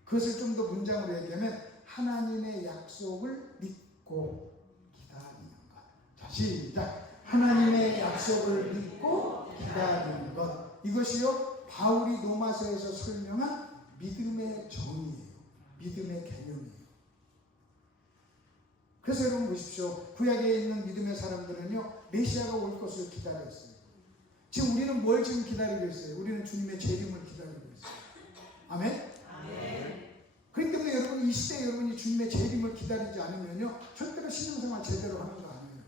그것을 좀 더 문장으로 얘기하면 하나님의 약속을 믿고 기다리는 것. 자, 시작. 하나님의 약속을 믿고 기다리는 것. 이것이요, 바울이 로마서에서 설명한 믿음의 정의예요. 믿음의 개념이에요. 그래서 여러분 보십시오. 구약에 있는 믿음의 사람들은요, 메시아가 올 것을 기다렸어요. 지금 우리는 뭘 지금 기다리고 있어요? 우리는 주님의 재림을 기다리고 있어요. 아멘? 아멘. 그렇기 때문에 여러분, 이 시대에 여러분이 주님의 재림을 기다리지 않으면요, 절대로 신앙생활 제대로 하는 거 아니에요.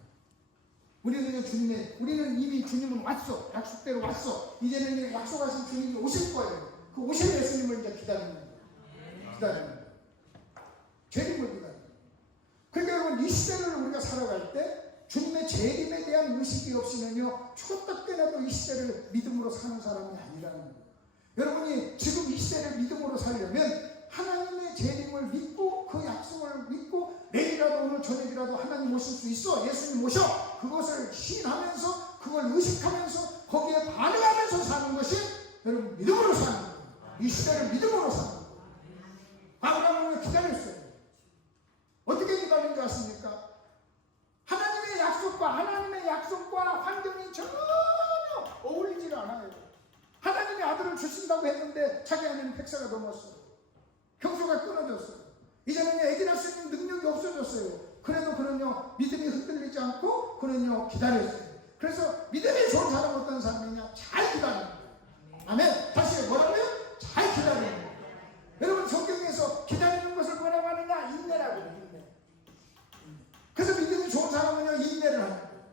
우리는 이미 주님은 왔어. 약속대로 왔어. 이제는 약속하신 주님이 오실 거예요. 그 오실 예수님을 이제 기다리는 거예요. 기다리는 거예요. 재림을 기다리는 거예요. 그러니까 여러분 이 시대를 우리가 살아갈 때 주님의 재림에 대한 의식이 없으면요 죽었다 깨나도 이 시대를 믿음으로 사는 사람이 아니라는 거예요. 여러분이 지금 이 시대를 믿음으로 살려면 하나님의 재림을 믿고 그 약속을 믿고 내일이라도 오늘 저녁이라도 하나님 오실 수 있어, 예수님 오셔, 그것을 시인하면서 그걸 의식하면서 거기에 반응하면서 사는 것이 여러분 믿음으로 사는 거예요. 이 시대를 믿음으로 사는 거예요. 아브라함은 기다렸어요. 어떻게 기다린 줄 아십니까? 하나님의 약속과 환경이 전혀 어울리지가 않아요. 하나님의 아들을 주신다고 했는데 자기 안에는 백세가 넘었어요. 평소가 끊어졌어요. 이제는 아기 낳을 수 있는 능력이 없어졌어요. 그래도 그는요 믿음이 흔들리지 않고 그는요 기다렸어요. 그래서 믿음이 좋은 사람 어떤 사람이냐? 잘 기다리는 거예요. 아멘. 다시 뭐라고요? 잘 기다리는 거예요. 여러분 성경에서 기다리는 것을 뭐라고 하느냐? 인내라고 해요. 인내. 그래서 믿음이 좋은 사람은요 인내를 하는 거예요.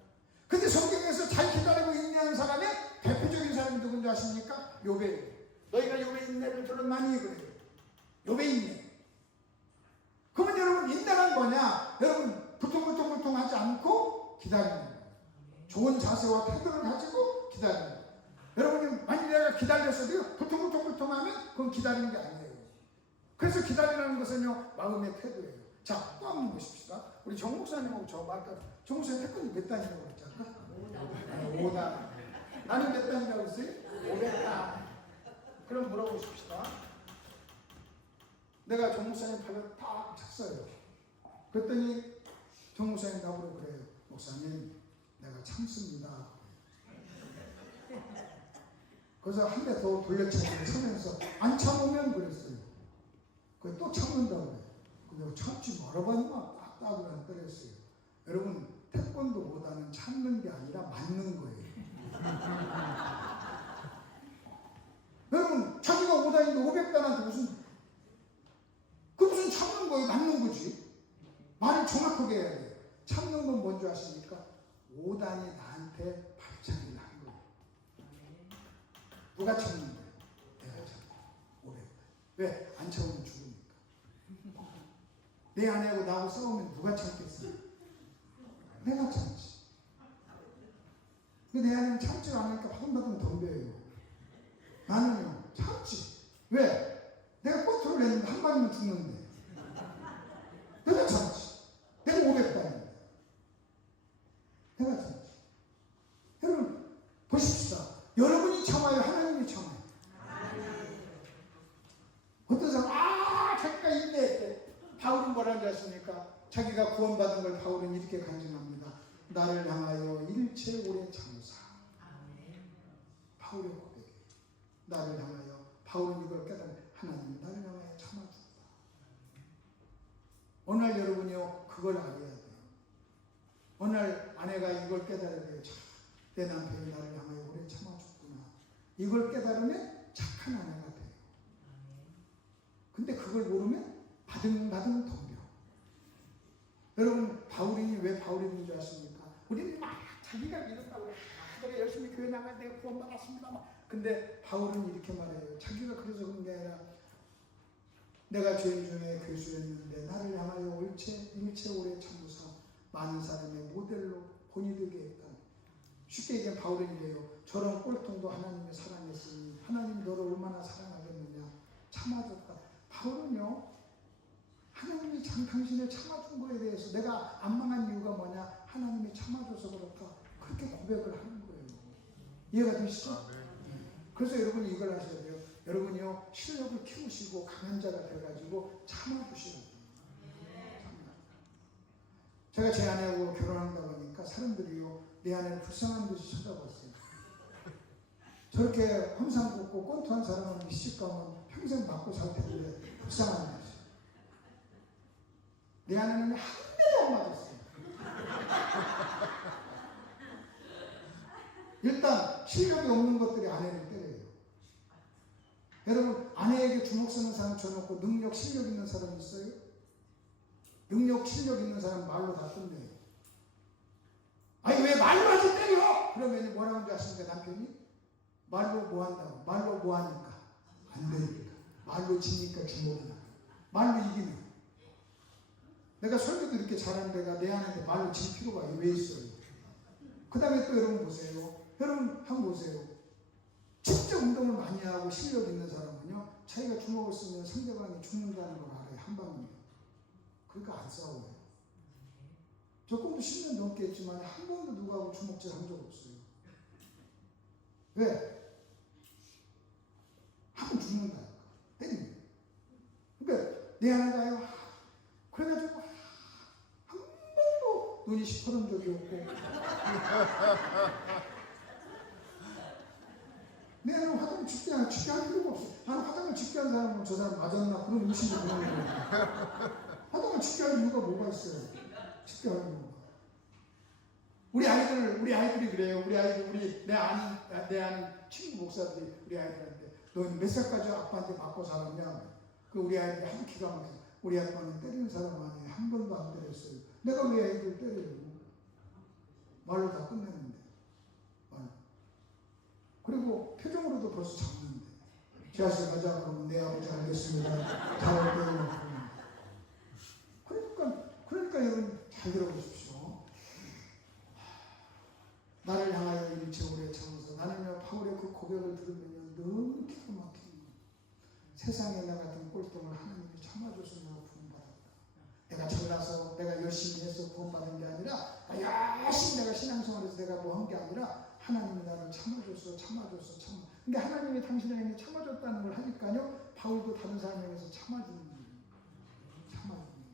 근데 성경에서 잘 기다리고 인내하는 사람의 대표적인 사람이 누군지 아십니까? 욥이에요. 너희가 욥의 인내를 들었나니 그래요. 욥의 인내. 그러면 여러분 인내란 뭐냐? 여러분 불통불통하지 않고 기다리는 거예요. 좋은 자세와 태도를 가지고 기다리는 거예요. 여러분이 만약 내가 기다렸어도요 불통불통하면 그건 기다리는 게 아니에요. 그래서 기다리라는 것은요 마음의 태도예요. 자, 또 한번 보십시다. 우리 정 목사님하고 저 아까 정 목사님 태권도 몇 단이라고 그랬지 아까? 5단. 나는 몇 단이라고 했어요? 500단. 그럼 물어보십시다. 내가 정 목사님 팔을 딱 찼어요. 그랬더니 정 목사님 답으로 그래요. 목사님, 내가 참습니다. 그래서 한 대 더 돌려차기를 차면서 안 참으면 그랬어요. 그래 또 참는다고 그래요. 근데 참지 말아봤나? 딱딱을 안 때렸어요. 여러분 태권도보다는 참는 게 아니라 맞는 거예요. 여러분 자기가 5단인데 500단한테 무슨 참는 거예요? 맞는 거지. 말을 정확하게 해야 돼요. 참는 건 뭔지 아십니까? 5단이 나한테 발차기를 한 거예요. 누가 참는 거예요? 내가 참는 거예요. 500단. 왜? 안 참으면 죽으니까. 내 아내하고 나하고 싸우면 누가 참겠어요? 내가 참지. 근데 내 아내는 참지 않으니까 받으면 덤벼요. 나는요 참지. 왜? 내가 컨트롤 했는데 한 방이면 죽는데 내가 참지. 내가 500단인데 내가 참지. 여러분 보십시다. 여러분이 참아요? 하나님이 참아요? 어떤 사람 자기가 인내했대. 바울은 뭐라는 줄 아십니까? 자기가 구원받은 걸 바울은 이렇게 간증합니다. 나를 향하여 일체 오래 참으사. 바울의 고백이에요. 나를 향하여. 바울은 이걸 깨달은 하나님 나를 향하여 참아준다. 어느 날 여러분이요 그걸 알아야 돼요. 어느 날 아내가 이걸 깨달아야 돼요. 내 남편이 나를 향하여 오래 참아줬구나. 이걸 깨달으면 착한 아내가 돼요. 근데 그걸 모르면 바등바등 덤벼. 여러분 바울이 왜 바울이 된 줄 아십니까? 우리는 막 자기가 믿었다고 내가 열심히 교회 나갈 때 구원받았습니다. 근데 바울은 이렇게 말해요. 자기가 그래서 그런 게 아니라 내가 죄인 중에 괴수였는데 나를 향하여 일체 오래 참으사 많은 사람의 모델로 본이 되게 했다. 쉽게 얘기하면 바울은 이래요. 저런 꼴통도 하나님이 사랑했으니 하나님 너를 얼마나 사랑하겠느냐. 참아줬다. 바울은요 하나님이 당신을 참아준 거에 대해서 내가 안 망한 이유가 뭐냐? 하나님이 참아줘서 그렇다. 그렇게 고백을 하는 거예요. 이해가 되시죠? 그래서 여러분이 이걸 하셔야 돼요. 여러분이요 실력을 키우시고 강한 자가 돼가지고 참아주셔야 돼요. 제가 제 아내하고 결혼한다고 하니까 사람들이요 내 아내를 불쌍한 듯이 쳐다봤어요. 저렇게 험상 걷고 꼰투한 사람은 시집가면 평생 맞고 살 텐데 불쌍한 거지. 내 아내는 한 대도 안 맞았어요. 일단 실력이 없는 것들이 아내를 때려요. 여러분 아내에게 주먹 쓰는 사람 쳐놓고 능력 실력 있는 사람 있어요? 능력 실력 있는 사람 말로 다 끝내요. 아니 왜 말로 하지 때려? 그러면 뭐라고 하는지 아십니까? 남편이 말로 뭐 한다고? 말로 뭐 하니까? 안 되니까. 말로 지니까 주먹이 나. 말로 이기면. 내가 설교도 이렇게 잘하는 데가 내 안에 말로 칠 필요가 왜 있어요? 그 다음에 또 여러분 보세요. 여러분 한번 보세요. 진짜 운동을 많이 하고 실력 있는 사람은요, 자기가 주먹을 쓰면 상대방이 죽는다는 걸 알아요. 한 방이에요. 그러니까 안 싸워요. 조금도 10년 넘게 했지만 한 번도 누구하고 주먹질 한 적 없어요. 왜? 하면 죽는다니까. 때리면. 그러니까 내 안에 가요. 그래가지고 한 번도 눈이 시퍼런 적이 없고 내 안에 화장을 짙게 할 필요가 없어. 나는 화장을 짙게 한 사람은 저 사람 맞았나 그런 의심이 드는 거예요. 화장을 짙게 할 이유가 뭐가 있어요? 짙게 할 이유가. 우리 아이들이 그래요. 내 아는 친구 목사들이 우리 아이들한테 넌 몇 살까지 아빠한테 맞고 살았냐? 그 우리 아이들이 하도 기가 막혀. 우리 아빠는 때리는 사람 아니에요. 한 번도 안 때렸어요. 내가 우리 아이들 때려요. 말로 다 끝냈는데. 말. 그리고 표정으로도 벌써 잡는데. 지하실 가자 그러면 내 아버지 알겠습니다. 잘할 때요. 그러니까 여러분 잘 들어보십시오. 나를 향하여 일체 오래 참아서 나는요 바울의 그 고백을 들으면요 너무 기가 막힙니다. 세상에 나 같은 꼴등을 하나님이 참아줘서 내가 구원받았다. 내가 잘나서 내가 열심히 해서 구원받은 게 아니라 열심히 내가 신앙생활에서 내가 뭐 한 게 아니라 하나님이 나를 참아줘서. 그러니까 하나님이 당신에게 참아줬다는 걸 하니까요 바울도 다른 사람에게서 참아주는 거예요. 참아주는 거예요.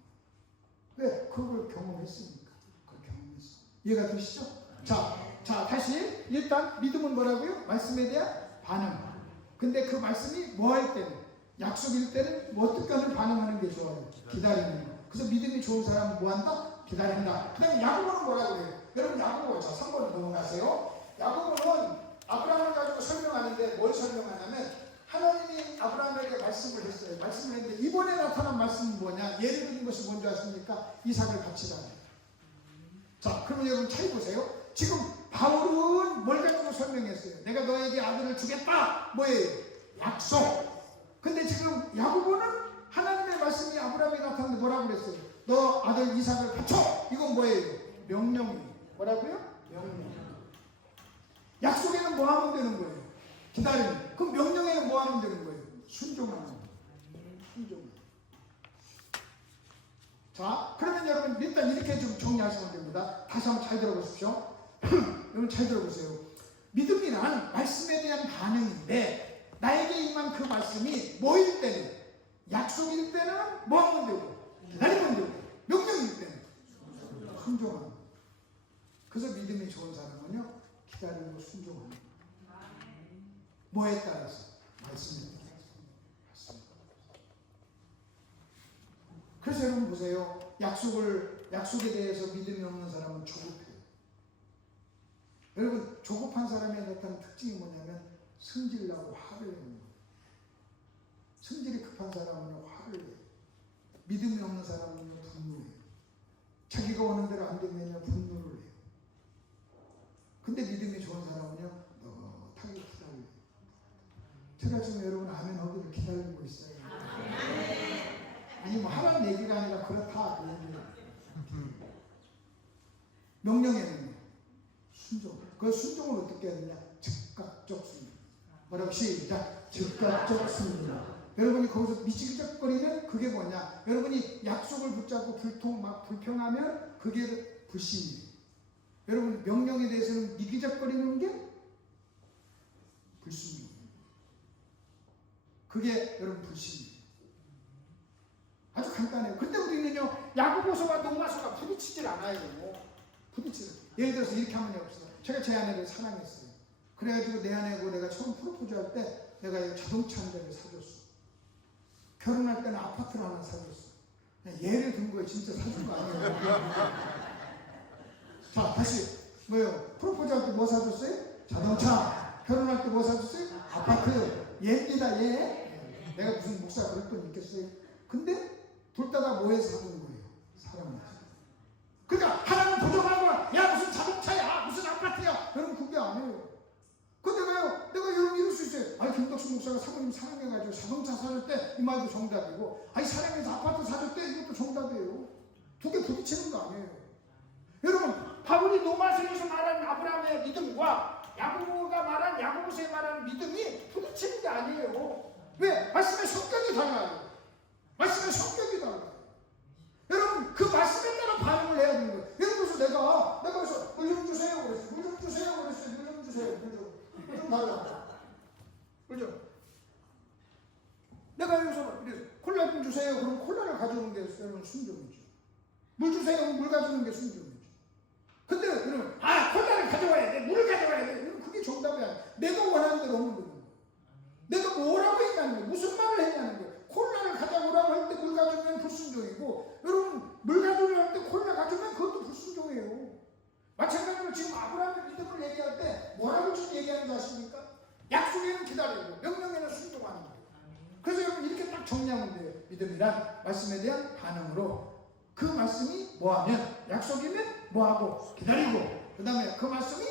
왜? 그걸 경험했으니까. 그걸 경험했어. 이해가 되시죠? 자, 다시 일단 믿음은 뭐라고요? 말씀에 대한 반응. 근데 그 말씀이 뭐 할 때는? 약속일 때는 뭐 어떻게 하는 반응하는 게 좋아요? 기다리는 거. 그래서 믿음이 좋은 사람은 뭐 한다? 기다린다. 그 다음에 야고보는 뭐라고 해요? 여러분 야고보, 자 3번을 넘어가세요. 야고보는 아브라함을 가지고 설명하는데 뭘 설명하냐면 하나님이 아브라함에게 말씀을 했어요. 말씀을 했는데 이번에 나타난 말씀은 뭐냐? 예를 드는 것이 뭔지 아십니까? 이삭을 바치라. 자, 그러면 여러분 차이 보세요. 지금 바울은 뭘 가지고 설명했어요? 내가 너에게 아들을 주겠다. 뭐예요? 약속. 근데 지금 야고보는 하나님의 말씀이 아브라함에 나타났는데 뭐라고 그랬어요? 너 아들 이삭을 바쳐. 이건 뭐예요? 명령이에요. 뭐라고요? 명령. 약속에는 뭐 하면 되는 거예요? 기다리는. 그럼 명령에는 뭐 하면 되는 거예요? 순종하는 거예요. 순종. 자, 그러면 여러분 일단 이렇게 좀 정리하시면 됩니다. 다시 한번 잘 들어보십시오. 여러분 잘 들어보세요. 믿음이란 말씀에 대한 반응인데 나에게 임한 그 말씀이 뭐일 때는 약속일 때는 뭐 하면 되고 기다리면 되고 명령일 때는 순종하는 거예요. 그래서 믿음이 좋은 사람은요 기다리고 순종하는 거예요. 뭐에 따라서? 말씀에 따라서. 그래서 여러분 보세요. 약속에 대해서 믿음이 없는 사람은 조급해요. 여러분 조급한 사람의 나타나는 특징이 뭐냐면 승질나고 화를 내는 거예요. 승질이 급한 사람은 화를 내요. 믿음이 없는 사람은 분노해요. 자기가 원하는 대로 안 되면 분노를 해요. 근데 믿음이 좋은 사람은요 너타게 기다려요. 제가 지금 여러분 아멘 하기를 기다리고 있어요. 아니 뭐 하라는 얘기가 아니라 그렇다 그 얘기예요. 명령에는 순종. 그 순종을 어떻게 해야 되냐? 즉각적 순종. 뭐라고? 시작. 즉각적 순종. 여러분이 거기서 미치적거리면 그게 뭐냐? 여러분이 약속을 붙잡고 불평하면 그게 불신이에요. 여러분 명령에 대해서는 미기적거리는 게 불순종이에요. 그게 여러분 불신이에요. 아주 간단해요. 근데 우리는요 야고보서와 로마서가 부딪히질 않아요. 예를 들어서 이렇게 하면 해봅시다. 제가 제 아내를 사랑했어요. 그래가지고 내 아내고 내가 처음 프로포즈 할 때 내가 자동차 한 대를 사줬어. 결혼할 때는 아파트를 하나 사줬어. 예를 든 거예요. 진짜 사준 거 아니에요. 자 다시 뭐예요? 프로포즈 할 때 뭐 사줬어요? 자동차. 결혼할 때 뭐 사줬어요? 아파트. 예입니다. 예. 내가 무슨 목사가 그럴 뻔 있겠어요? 근데 둘 다 뭐 해서 사준 거예요? 사랑해서. 그러니까 하나는 부정하고 야 무슨 자동차야 무슨 아파트야 여러분 그게 아니에요. 근데 왜요? 내가 여러분 이럴 수 있어요. 아니 김덕수 목사가 사모님 사랑해가지고 자동차 사줄 때 이 말도 정답이고 아니 사랑해서 아파트 사줄 때 이것도 정답이에요. 두 개 부딪히는 거 아니에요. 여러분, 바울이 로마서에서 말하는 아브라함의 믿음과 야고보가 말한 야고보서에 말하는 믿음이 부딪히는 게 아니에요. 왜? 말씀의 성격이 달라요. 말씀의 성격이 달라요. 여러분, 그 말씀에 따라 반응을 해야 되는 거예요. 예를 들어서 내가 그래서 물 좀 주세요 그랬어요. 물 좀 주세요 그랬어요. 물 좀 주세요. 물 좀 달라고. 그죠? 내가 여기서 콜라 좀 주세요. 그럼 콜라를 가져오는 게 여러분 순종이죠. 물 주세요. 그럼 물 가져오는 게 순종이죠. 근데 여러분, 콜라를 가져와야 돼. 물을 가져와야 돼. 여러분, 그게 정답이 아니야. 내가 원하는 대로 하면 되는 거예요. 내가 뭐라고 했냐는 거예요. 무슨 말을 했냐는 거예요. 콜라를 가져오라고 할 때 물 가져오면 불순종이고, 여러분, 물 가져오라고 할 때 콜라 가져오면 그것도 불순종이에요. 마찬가지로 지금 아브라함의 믿음을 얘기할 때 뭐라고 지금 얘기하는 줄 아십니까? 약속에는 기다리고 명령에는 순종하는 거예요. 그래서 여러분 이렇게 딱 정리하면 돼요. 믿음이란 말씀에 대한 반응으로, 그 말씀이 뭐하면, 약속이면 뭐하고 기다리고, 그 다음에 그 말씀이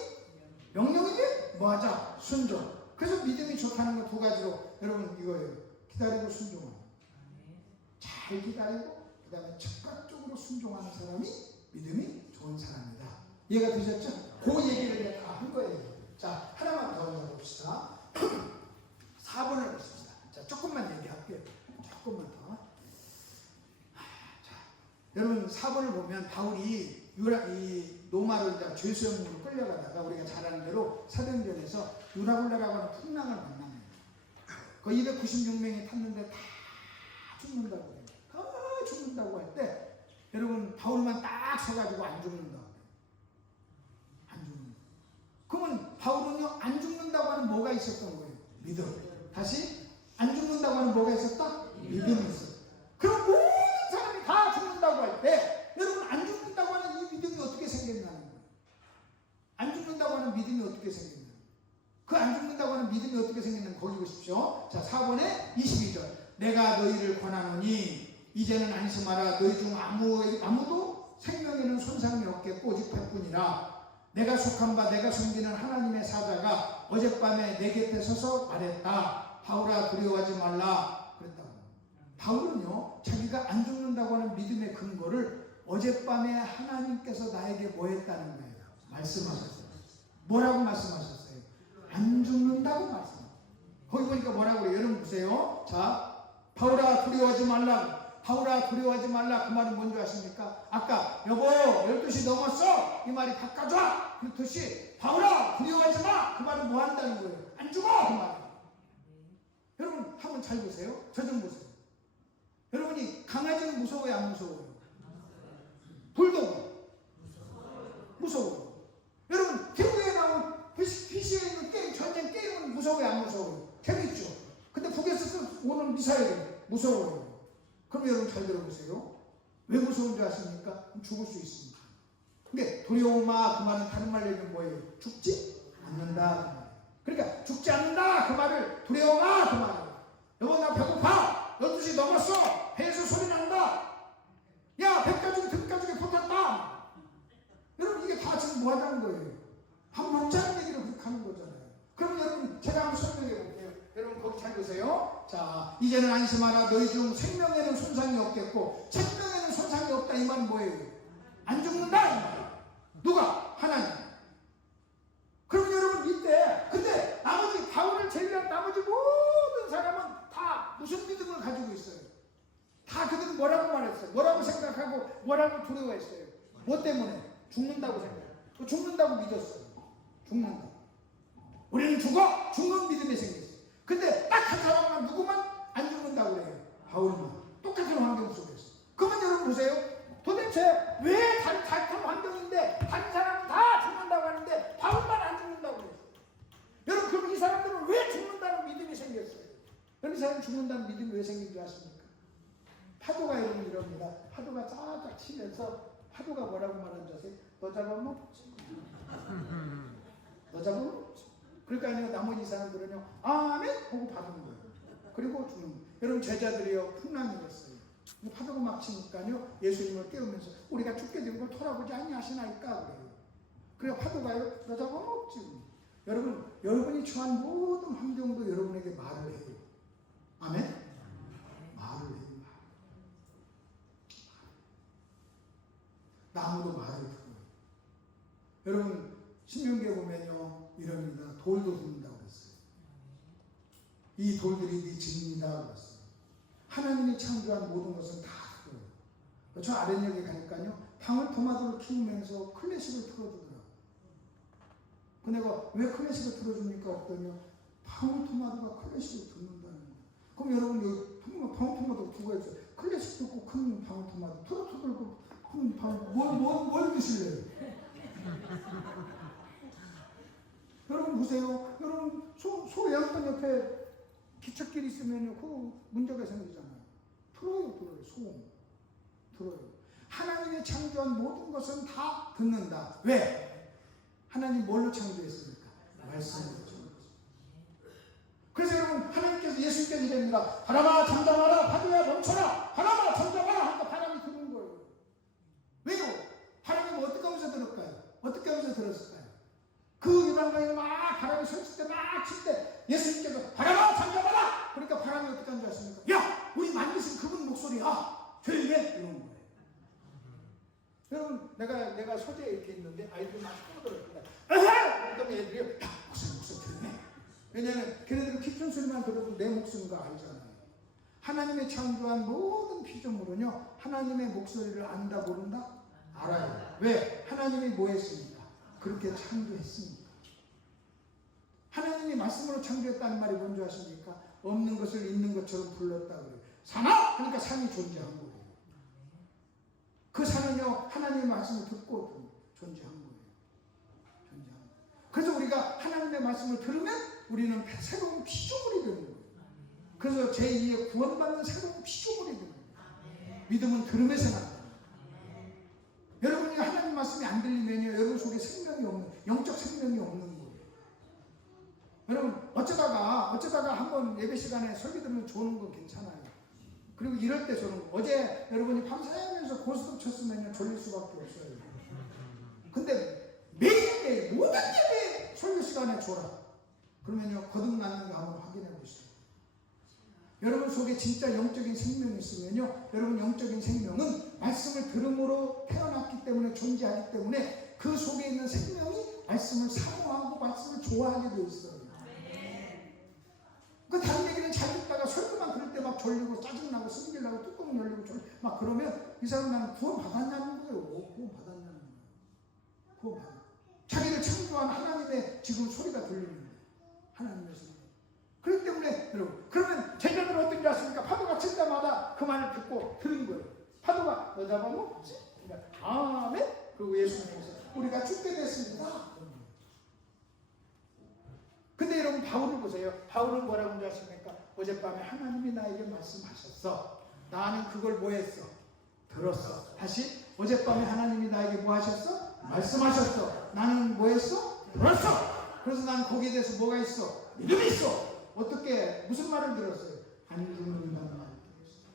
명령이면 뭐하자, 순종. 그래서 믿음이 좋다는 거 두 가지로 여러분 이거예요. 기다리고 순종하는, 잘 기다리고 그 다음에 즉각적으로 순종하는 사람이 믿음이 좋은 사람이다. 이해가 되셨죠? 그 얘기를 내가 다 한 거예요. 자, 하나만 더 읽어봅시다. 4번을 보십시다. 자, 조금만 얘기할게요. 조금만 더. 자, 여러분 4번을 보면 바울이 이 로마로 죄수형으로 끌려가다가 우리가 잘 아는 대로 사도행전에서 유라굴라라고 하는 풍랑을 만납니다. 그 296명이 탔는데 다 죽는다고 해요. 다 죽는다고 할 때 여러분 바울만 딱 서가지고 안 죽는다고 해요. 안 죽는다. 그러면 바울은요, 안 죽는다고 하는 뭐가 있었던 거예요? 믿음. 다시, 안 죽는다고 하는 뭐가 있었다? 믿음이 있었다. 그럼 모든 사람이 다 죽는다고 할 때 여러분 안 죽는다고 하는 이 믿음이 어떻게 생겼냐는 거예요. 안 죽는다고 하는 믿음이 어떻게 생겼냐. 그 안 죽는다고 하는 믿음이 어떻게 생겼냐면 거기 보십시오. 자, 4번에 22절. 내가 너희를 권하노니 이제는 안심하라. 너희 중 아무도 생명에는 손상이 없겠고 오직 백뿐이라. 내가 속한 바 내가 섬기는 하나님의 사자가 어젯밤에 내 곁에 서서 말했다. 바울아 두려워하지 말라 그랬다고. 바울은요, 자기가 안 죽는다고 하는 믿음의 근거를 어젯밤에 하나님께서 나에게 뭐 했다는 거예요? 말씀하셨어요. 뭐라고 말씀하셨어요? 안 죽는다고 말씀하셨어요. 거기 보니까 뭐라고 그래요? 여러분 보세요. 자, 바울아 두려워하지 말라. 바울아 두려워하지 말라. 그 말은 뭔지 아십니까? 아까 여보 12시 넘었어 이 말이 바꿔줘 그렇듯이 바울아 두려워하지 마 그 말은 뭐 한다는 거예요? 안 죽어 그 말이에요. 여러분 한번 잘 보세요. 저 좀 보세요. 여러분이 강아지는 무서워요 안 무서워요? 불독은 무서워요. 여러분 태국에 나온 PC에 있는 게임, 전쟁 게임은 무서워요 안 무서워요? 재밌죠. 근데 북에서 오는 미사일은 무서워요. 그럼 여러분 잘 들어보세요. 왜 무서운 줄 아십니까? 죽을 수 있습니다. 근데 두려워마 그 말은 다른 말로 얘기하면 뭐예요? 죽지 않는다 그 말이에요. 그러니까 죽지 않는다 그 말을 두려워마 그 말이에요. 여보 나 배고파 12시 넘었어 배에서 소리 난다. 야 배가죽이 등가죽에 포탄다. 여러분 이게 다 지금 뭐 하자는 거예요? 밥 먹자는 얘기를 그렇게 하는 거잖아요. 그럼 여러분 제가 한번 설명해 볼게요. 여러분 거기 잘 보세요. 자, 이제는 안심하라. 너희 중 생명에는 손상이 없겠고 생명에는 손상이 없다. 이 말은 뭐예요? 안 죽는다 이 말이에요. 누가? 하나님. 그럼 여러분 이때 근데 나머지 바울을 제외한 나머지 모든 사람은 다 무슨 믿음을 가지고 있어요? 다 그들은 뭐라고 말했어요? 뭐라고 생각하고 뭐라고 두려워했어요? 뭐 때문에? 죽는다고 생각해요. 죽는다고 믿었어요. 죽는다. 우리는 죽어! 죽는 믿음이 생겼어요. 근데 딱 한 사람만 누구만 안 죽는다고 그래요. 바울만. 똑같은 환경 속에서. 그러면 여러분 보세요. 도대체 왜 같은 환경인데 다른 사람은 다 죽는다고 하는데 바울만 안 죽는다고 그래요. 여러분 그럼 이 사람들은 왜 죽는다는 믿음이 생겼어요? 여러분 이 사람 죽는다는 믿음이 왜 생긴 줄 아십니까? 파도가 여러분 이럽니다. 파도가 쫙쫙 치면서 파도가 뭐라고 말하는 줄 아세요? 너 잡아먹지. 너 잡아먹지. 그러니까 나머지 사람들은요 아멘 하고 받는 거예요. 그리고 죽는 거예요. 여러분 제자들이요 풍랑이었어요. 파도가 막 치니까요 예수님을 깨우면서 우리가 죽게 된 걸 돌아보지 아니하시나이까 그래요. 그래 파도가요 너 잡아먹지. 여러분이 처한 모든 환경도 여러분에게 말을 해요. 아멘. 말을 해요. 나무도 말을 들어요. 여러분 신명기에 보면요 이럽니다. 돌도 듣는다고 그랬어요. 이 돌들이 네 증인이다 그랬어요. 하나님이 창조한 모든 것은 다 들어요. 저 아랫역에 가니까요 방울토마토를 키우면서 클래식을 틀어주더라고요. 그 내가 왜 클래식을 틀어줍니까 했더니 방울토마토가 클래식을 듣는다는 거예요. 그럼 여러분 여기 방울토마토 두고 있어요. 클래식 듣고 큰 방울토마토, 트로트 듣고 큰 방울토마토 뭘 드실래요? 여러분 보세요. 여러분 소 양반 옆에 기찻길 있으면요 그 문제가 생기잖아요. 들어요. 소음 들어요. 하나님이 창조한 모든 것은 다 듣는다. 왜? 하나님 뭘로 창조했습니까? 말씀으로 창조했습니다. 그래서 여러분 하나님께서 예수님께서 이랍니다. 바람아 잠잠하라, 파도야 멈춰라. 바람아 잠잠하라 하니까 바람이 드는 거예요. 왜요? 하나님은 어떻게 하면서 들을까요? 어떻게 하면서 들었을까요? 그 유단강에 막 바람이 설칠 때 막 칠 때 예수님께서 바람아 잠잠하라. 그러니까 바람이 어떻게 하는 줄 아십니까? 야 우리 만드신 그분 목소리야 조용히 해 이런 거예요. 여러분 내가 소재에 이렇게 있는데 아이들이 막 떠들어요. 그러면 애들이 목소리 들네. 왜냐하면 걔네들은 깊은 소리만 들어도 내 목소리인 거 알잖아요. 하나님의 창조한 모든 피조물은요 하나님의 목소리를 안다 모른다? 알아요. 왜? 하나님이 뭐 했습니까? 그렇게 창조했습니다. 하나님이 말씀으로 창조했다는 말이 뭔지 아십니까? 없는 것을 있는 것처럼 불렀다 그래요. 산아! 그러니까 산이 존재한 거예요. 그 산은요 하나님의 말씀을 듣고 존재한 거예요. 그래서 우리가 하나님의 말씀을 들으면 우리는 새로운 피조물이 되는 거예요. 그래서 제2의 구원받는 새로운 피조물이 되는 거예요. 믿음은 들음에서 나요. 여러분이 하나님 말씀이 안 들리면요 여러분 속에 생명이 없는, 영적 생명이 없는 거예요. 여러분 어쩌다가 한번 예배 시간에 설교 들으면 좋은 건 괜찮아요. 그리고 이럴 때 저는 어제 여러분이 밤새면서 고스톱 쳤으면 졸릴 수밖에 없어요. 근데 매일매일 모든 예배 설교 시간에 줘라. 그러면요 거듭나는 거 한번 확인해 보시죠. 여러분 속에 진짜 영적인 생명이 있으면요 여러분 영적인 생명은 말씀을 들음으로 태어났기 때문에 존재하기 때문에 그 속에 있는 생명이 말씀을 사모하고 말씀을 좋아하게 되어 있어요. 그 다른 얘기는 잘 듣다가 설교만 들을 때 막 졸리고 짜증나고 승질나고 뚜껑 열리고 막 그러면 이 사람 나는 구원 받았냐는 거예요. 구원 받았냐는 거예요. 구원 받았. 자기를 창조한 하나님의 지금 소리가 들리는데 하나님의 소리. 그렇기 때문에 여러분 그러면 제자들은 어떤 줄 아십니까? 파도가 칠 때마다 그 말을 듣고 들은 거예요. 파도가 너 잡아먹지? 아멘. 그리고 예수님께서 우리가 죽게 됐습니다. 근데 여러분 바울을 보세요. 바울은 뭐라고 하는지 아십니까? 어젯밤에 하나님이 나에게 말씀하셨어. 나는 그걸 뭐 했어? 들었어. 다시 어젯밤에 하나님이 나에게 뭐 하셨어? 말씀하셨어. 나는 뭐 했어? 들었어. 그래서 나는 거기에 대해서 뭐가 있어? 믿음이 있어. 어떻게 무슨 말을 들었어요? 안 죽는다는 말을 들었어요.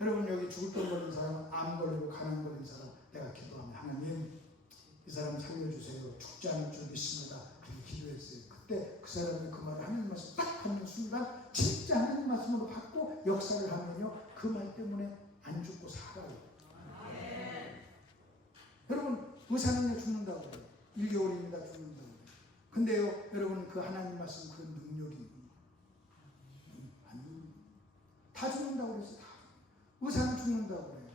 여러분 여기 죽을 돈 걸린 사람, 암 걸리고 가난 걸린 사람 내가 기도하면 하나님 이 사람 살려주세요. 죽지 않을 줄 믿습니다. 그렇게 기도했어요. 그때 그 사람이 그 말을 하나님 말씀 딱 하는 순간 진짜 하나님 말씀으로 받고 역사를 하면요 그 말 때문에 안 죽고 살아요. 여러분 의사는요 죽는다고 해요. 1개월입니다 죽는다고 해요. 근데요 여러분 그 하나님 말씀 그 능력이 다 죽는다고 그랬어요. 다. 의사는 죽는다고 해요.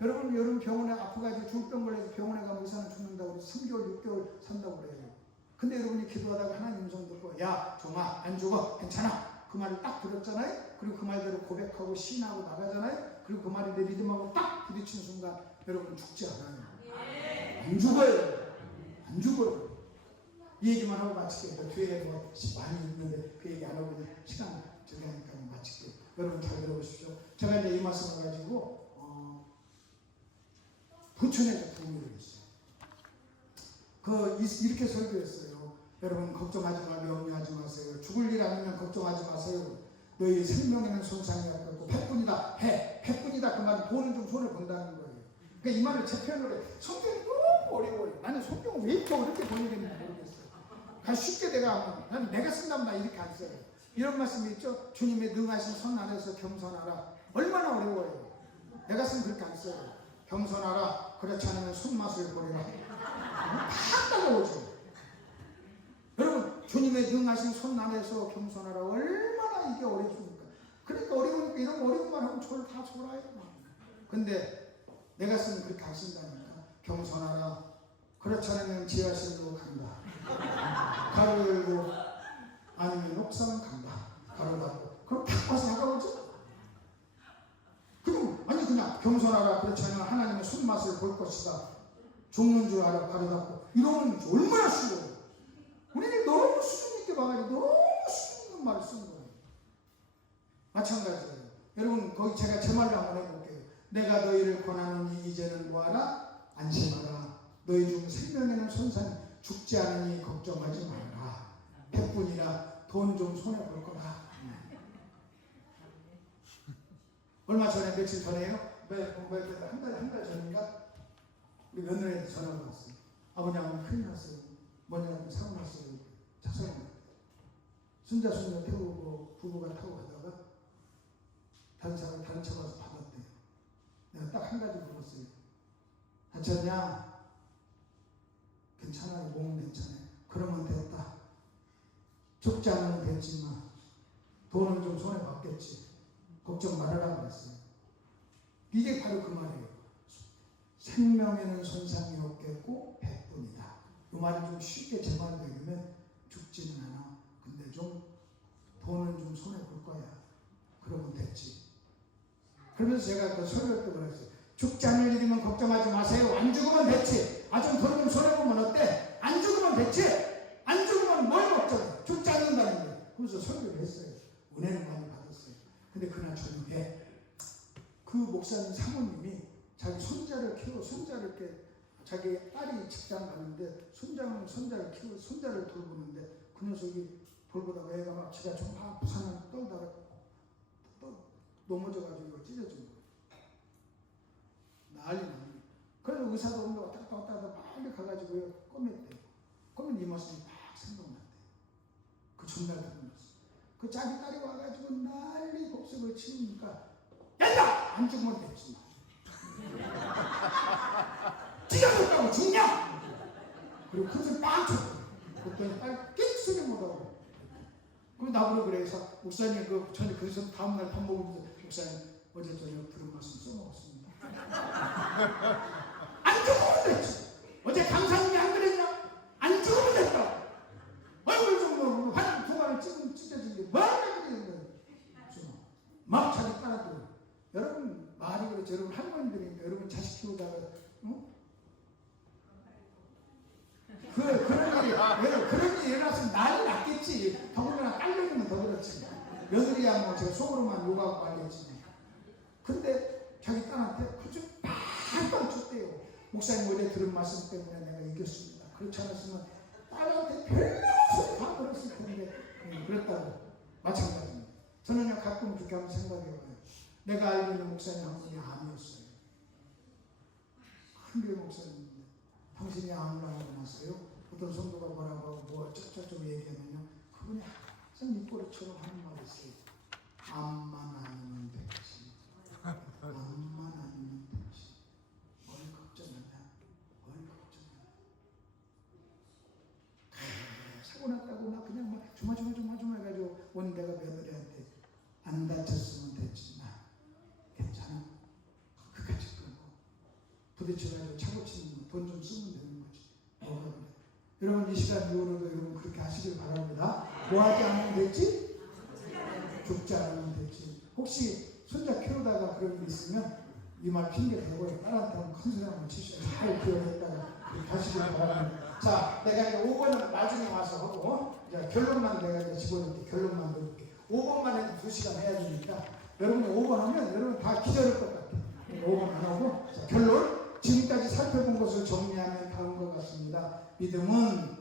여러분 병원에 아프가지고 중병 걸려서 병원에 가면 의사는 죽는다고 그래서 3개월 6개월 산다고 그래요. 근데 여러분이 기도하다가 하나님 음성 듣고 야 종아 안 죽어 괜찮아 그 말을 딱 들었잖아요. 그리고 그 말대로 고백하고 신하고 나가잖아요. 그리고 그 말이 내 믿음하고 딱 부딪히는 순간 여러분 죽지 않아요. 안 죽어요. 안 죽어요. 이 얘기만 하고 마칠게요. 뒤에 뭐 많이 있는데 그 얘기 안 하고 그냥 시간 저기 하니까 마칠게요. 여러분 잘 들어보십시오. 제가 이제 이 말씀을 가지고 부천에서 부흥을 했어요. 이렇게 설교했어요. 여러분 걱정하지 마, 염려하지 마세요. 죽을 일 아니면 걱정하지 마세요. 너희 생명에는 손상이 없고 100분이다 해. 100분이다 그 말이 돈은 좀 손을 본다는 거예요. 그러니까 이 말을 제 표현으로 해. 성경이 너무 어려워요. 나는 성경을 왜 이렇게 어렵게 번역했는지 모르겠어요. 그냥 쉽게 나는 내가 쓴다면 나 이렇게 안 써요. 이런 말씀이 있죠. 주님의 능하신 손 아래서 겸손하라. 얼마나 어려워요. 내가 쓰면 그렇게 안 써요. 겸손하라. 그렇지 않으면 손맛을 보리라. 다 따라오죠. 여러분, 주님의 능하신 손 안에서 겸손하라. 얼마나 이게 어렵습니까? 그러니까 어려우니까 이런 어려운 말 하면 저를 다 졸아요. 근데 내가 쓰면 그렇게 하신다니까. 겸손하라. 그렇지 않으면 지하실로 간다. 가로 열고 아니면 옥상 간다. 가로 닫고. 그럼 딱 와서 나가보죠. 그럼 아니 그냥 겸손하라. 그렇지 않으면 하나님의 손맛을 볼 것이다. 죽는 줄 알아. 가로 닫고. 이러면 얼마나 쉬워요. 우리는 너무 수준 있게 봐가지고 너무 수준 있는 말을 쓰는 거예요. 마찬가지예요. 여러분 거기 제가 제 말로 한번 해볼게요. 내가 너희를 권하노니 이제는 뭐하라? 안심하라. 너희 중 생명에는 손상이 죽지 않으니 걱정하지 말라. 백분이라 돈 좀 손에 볼 거다. 얼마 전에 며칠 전에요? 한 달 전인가? 우리 며느리한테 전화가 왔어요. 아버님 큰일 났어요. 뭐냐면 사고 났어요. 차선에 손자 태우고 부부가 타고 가다가 다른 차가 와서 받았대요. 내가 딱 한 가지 물었어요. 다쳤냐? 괜찮아요. 몸은 괜찮아요. 그러면 됐다. 죽지 않으면 됐지만 돈은 좀 손에 받겠지. 걱정 말아라 그랬어요. 이게 바로 그 말이에요. 생명에는 손상이 없겠고 백분이다. 이 말이 좀 쉽게 제 말이 되면 죽지는 않아. 근데 좀 돈은 좀 손에 볼 거야. 그러면 됐지. 그러면서 제가 그 소리를 또 그랬어요. 죽지 않을 일이면 걱정하지 마세요. 안 죽으면 됐지. 좀 돈 좀 손해 보면 어때? 안 죽으면 됐지. 안 죽으면 뭘 걱정해? 죽지 않는다는 거예요. 그래서 소리를 했어요. 은혜는 많이 받았어요. 근데 그날 저녁에 그 목사님 사모님이 자기 손자를 이렇게 자기 딸이 직장 가는데 손자를 키우고 손자를 돌보는데 그 녀석이 돌보다가 애가 막 지가 좀 막 부산을 떨다가 또 넘어져가지고 찢어진 거예요. 난리 나는 거예요. 그래서 의사도 온다 왔다 갔다 빨리 가가지고 꺼맸대요. 꺼면 이 말씀이 막 생각났대요. 그 전날 들으면서 그 자기 딸이 와가지고 난리 복습을 치우니까 된다! 안 죽으면 됐지. 찢어졌다고 죽냐? 그리고 그것을 빵 쳤어요. 그랬더니 빨리 깨끗하게 못하고. 그럼 나보고 그래서 목사님 그래서 다음날 밥 먹으면서 목사님 어제 저녁 들은 말씀 써먹었습니다. 안 죽으면 됐지. 어제 강사님이 안 그랬냐? 안 죽으면 됐다. 얼굴 좀 두 발을 찢어진 게 뭐하냐 그랬는데 막 자기 따라들어. 여러분 말이 그렇죠. 여러분 할머니들이니까 여러분 자식 키우다가 그런 일이 일어났으면 난리 났겠지. 더군다나 딸내미면 더 그렇지. 며느리야 뭐 제가 속으로만 욕하고 말겠지. 근데 자기 딸한테 그저 빵빵 쳤대요. 목사님 어제 들은 말씀 때문에 내가 이겼습니다. 그렇지 않았으면 딸한테 별로 소리 다 들었을 텐데 그랬다고. 마찬가지입니다. 저는 가끔 그렇게 한번 생각해봐요. 내가 알고 있는 목사님 한 분이 암이었어요. 큰 교회 목사님인데 당신이 암을 하고 났어요. 어떤 성도가 뭐라고 하고 뭐 어쩌고저쩌고 얘기하면요. 그분이 항상 입꼬리처럼 하는 말이 있어요. 암만 아니면 되지. 암만 아니면 되지. 뭘 걱정하냐. 뭘 걱정하냐. 사고 났다고 막 그냥 막 조마조마 해가지고 온 내가 며느리한테 안 다쳤으면 됐지만 괜찮아. 그까지 끌고 부딪혀가지고 차고치는 돈 좀 쓰면 되는 거지. 뭐가 그래. 여러분 이 시간 이후로도 여러분 그렇게 하시길 바랍니다. 뭐 하지 않으면 됐지? 죽지 않으면 됐지. 혹시 손자 키우다가 그런 일 있으면 이 말 핑계 대고 딸한테 한번 큰 소리 한번 치시고 잘 기억했다가 그렇게 하시길 바랍니다. 자, 내가 이제 5번은 나중에 와서 하고 이제 결론만 내가 이제 집어넣을게. 결론만 넣을게. 5번만 해도 2시간 해야 되니까 여러분이 5번 하면 여러분 다 기절할 것 같아요. 5번 안 하고 자, 결론. 지금까지 살펴본 것을 정리하면 다음과 같습니다. 믿음은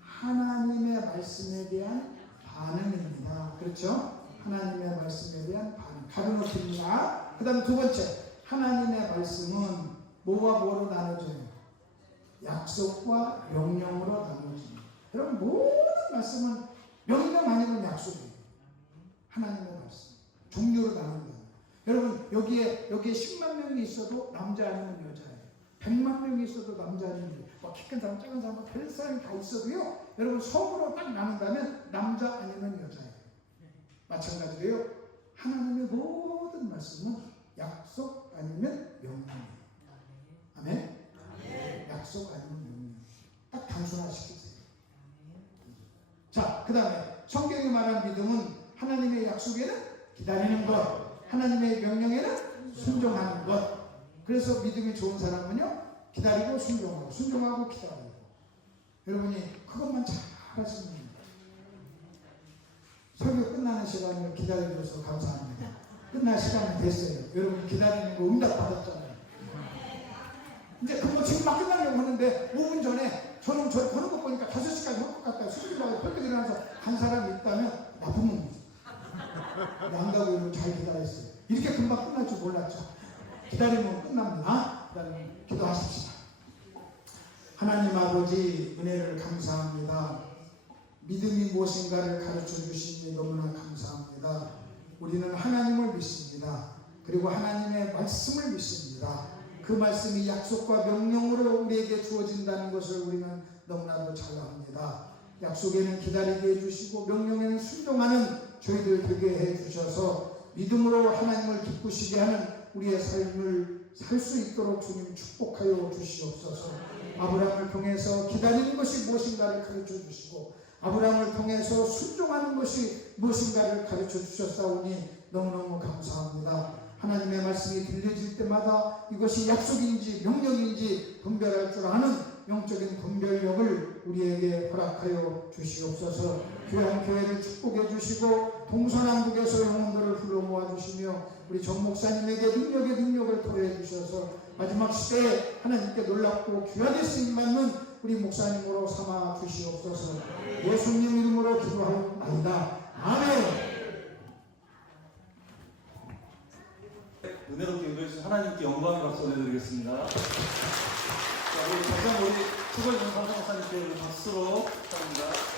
하나님의 말씀에 대한 반응입니다. 그렇죠? 하나님의 말씀에 대한 반응. 가르놓습니다. 그 다음 두 번째. 하나님의 말씀은 뭐와 뭐로 나눠져요? 약속과 명령으로 나눠집니다. 여러분 모든 말씀은 명령 아니면 약속이에요. 하나님의 말씀. 종류로 나눈다. 여러분 여기에 10만 명이 있어도 남자 아니면 여자예요. 100만 명이 있어도 남자 아니면 여자. 뭐 키 큰 사람 작은 사람 별 사람이 다 있어도요. 여러분 성으로 딱 나눈다면 남자 아니면 여자예요. 마찬가지로요. 하나님의 모든 말씀은 약속 아니면 명령이에요. 아멘? 약속 아니면 명령. 딱 단순화시키세요. 자, 그 다음에 성경이 말한 믿음은 하나님의 약속에는 기다리는 것, 하나님의 명령에는 순종하는 것. 그래서 믿음이 좋은 사람은요, 기다리고 순종하고, 순종하고 기다리고. 여러분이 그것만 잘 하시면 됩니다. 설교 끝나는 시간을 기다려줘서 감사합니다. 끝날 시간이 됐어요. 여러분 기다리는 거 응답 받았잖아요. 이제 그거 지금 막 끝나려고 하는데 5분 전에 저는 저 보는 거 보니까 5시까지 할 것 같다. 수술이라고 벌떡 일어나서 간 사람이 있다면 나쁜 놈이죠. 안 가고 여러분 잘 기다렸어요. 이렇게 금방 끝날 줄 몰랐죠. 기다리면 끝납니다. 그다음에 기도하십시다. 하나님 아버지 은혜를 감사합니다. 믿음이 무엇인가를 가르쳐 주시니 너무나 감사합니다. 우리는 하나님을 믿습니다. 그리고 하나님의 말씀을 믿습니다. 그 말씀이 약속과 명령으로 우리에게 주어진다는 것을 우리는 너무나도 잘 압니다. 약속에는 기다리게 해주시고 명령에는 순종하는 저희들 되게 해주셔서 믿음으로 하나님을 기쁘시게 하는 우리의 삶을 살 수 있도록 주님 축복하여 주시옵소서. 아브라함을 통해서 기다리는 것이 무엇인가를 가르쳐 주시고 아브라함을 통해서 순종하는 것이 무엇인가를 가르쳐 주셨사오니 너무너무 감사합니다. 하나님의 말씀이 들려질 때마다 이것이 약속인지 명령인지 분별할 줄 아는 영적인 분별력을 우리에게 허락하여 주시옵소서. 교회한 교회를 축복해 주시고 동서남북에서 영혼들을 불러 모아주시며 우리 정 목사님에게 능력의 능력을 토해해 주셔서 마지막 시대에 하나님께 놀랍고 귀하게 쓰임받는 우리 목사님으로 삼아 주시옵소서. 예수님 이름으로 기도하옵나이다. 아멘. 은혜롭게 인도해주신 하나님께 영광의 박수 올려드리겠습니다. 자, 우리 다시 한번 우리 수고해주신 박수 목사님께 박수로 축하합니다.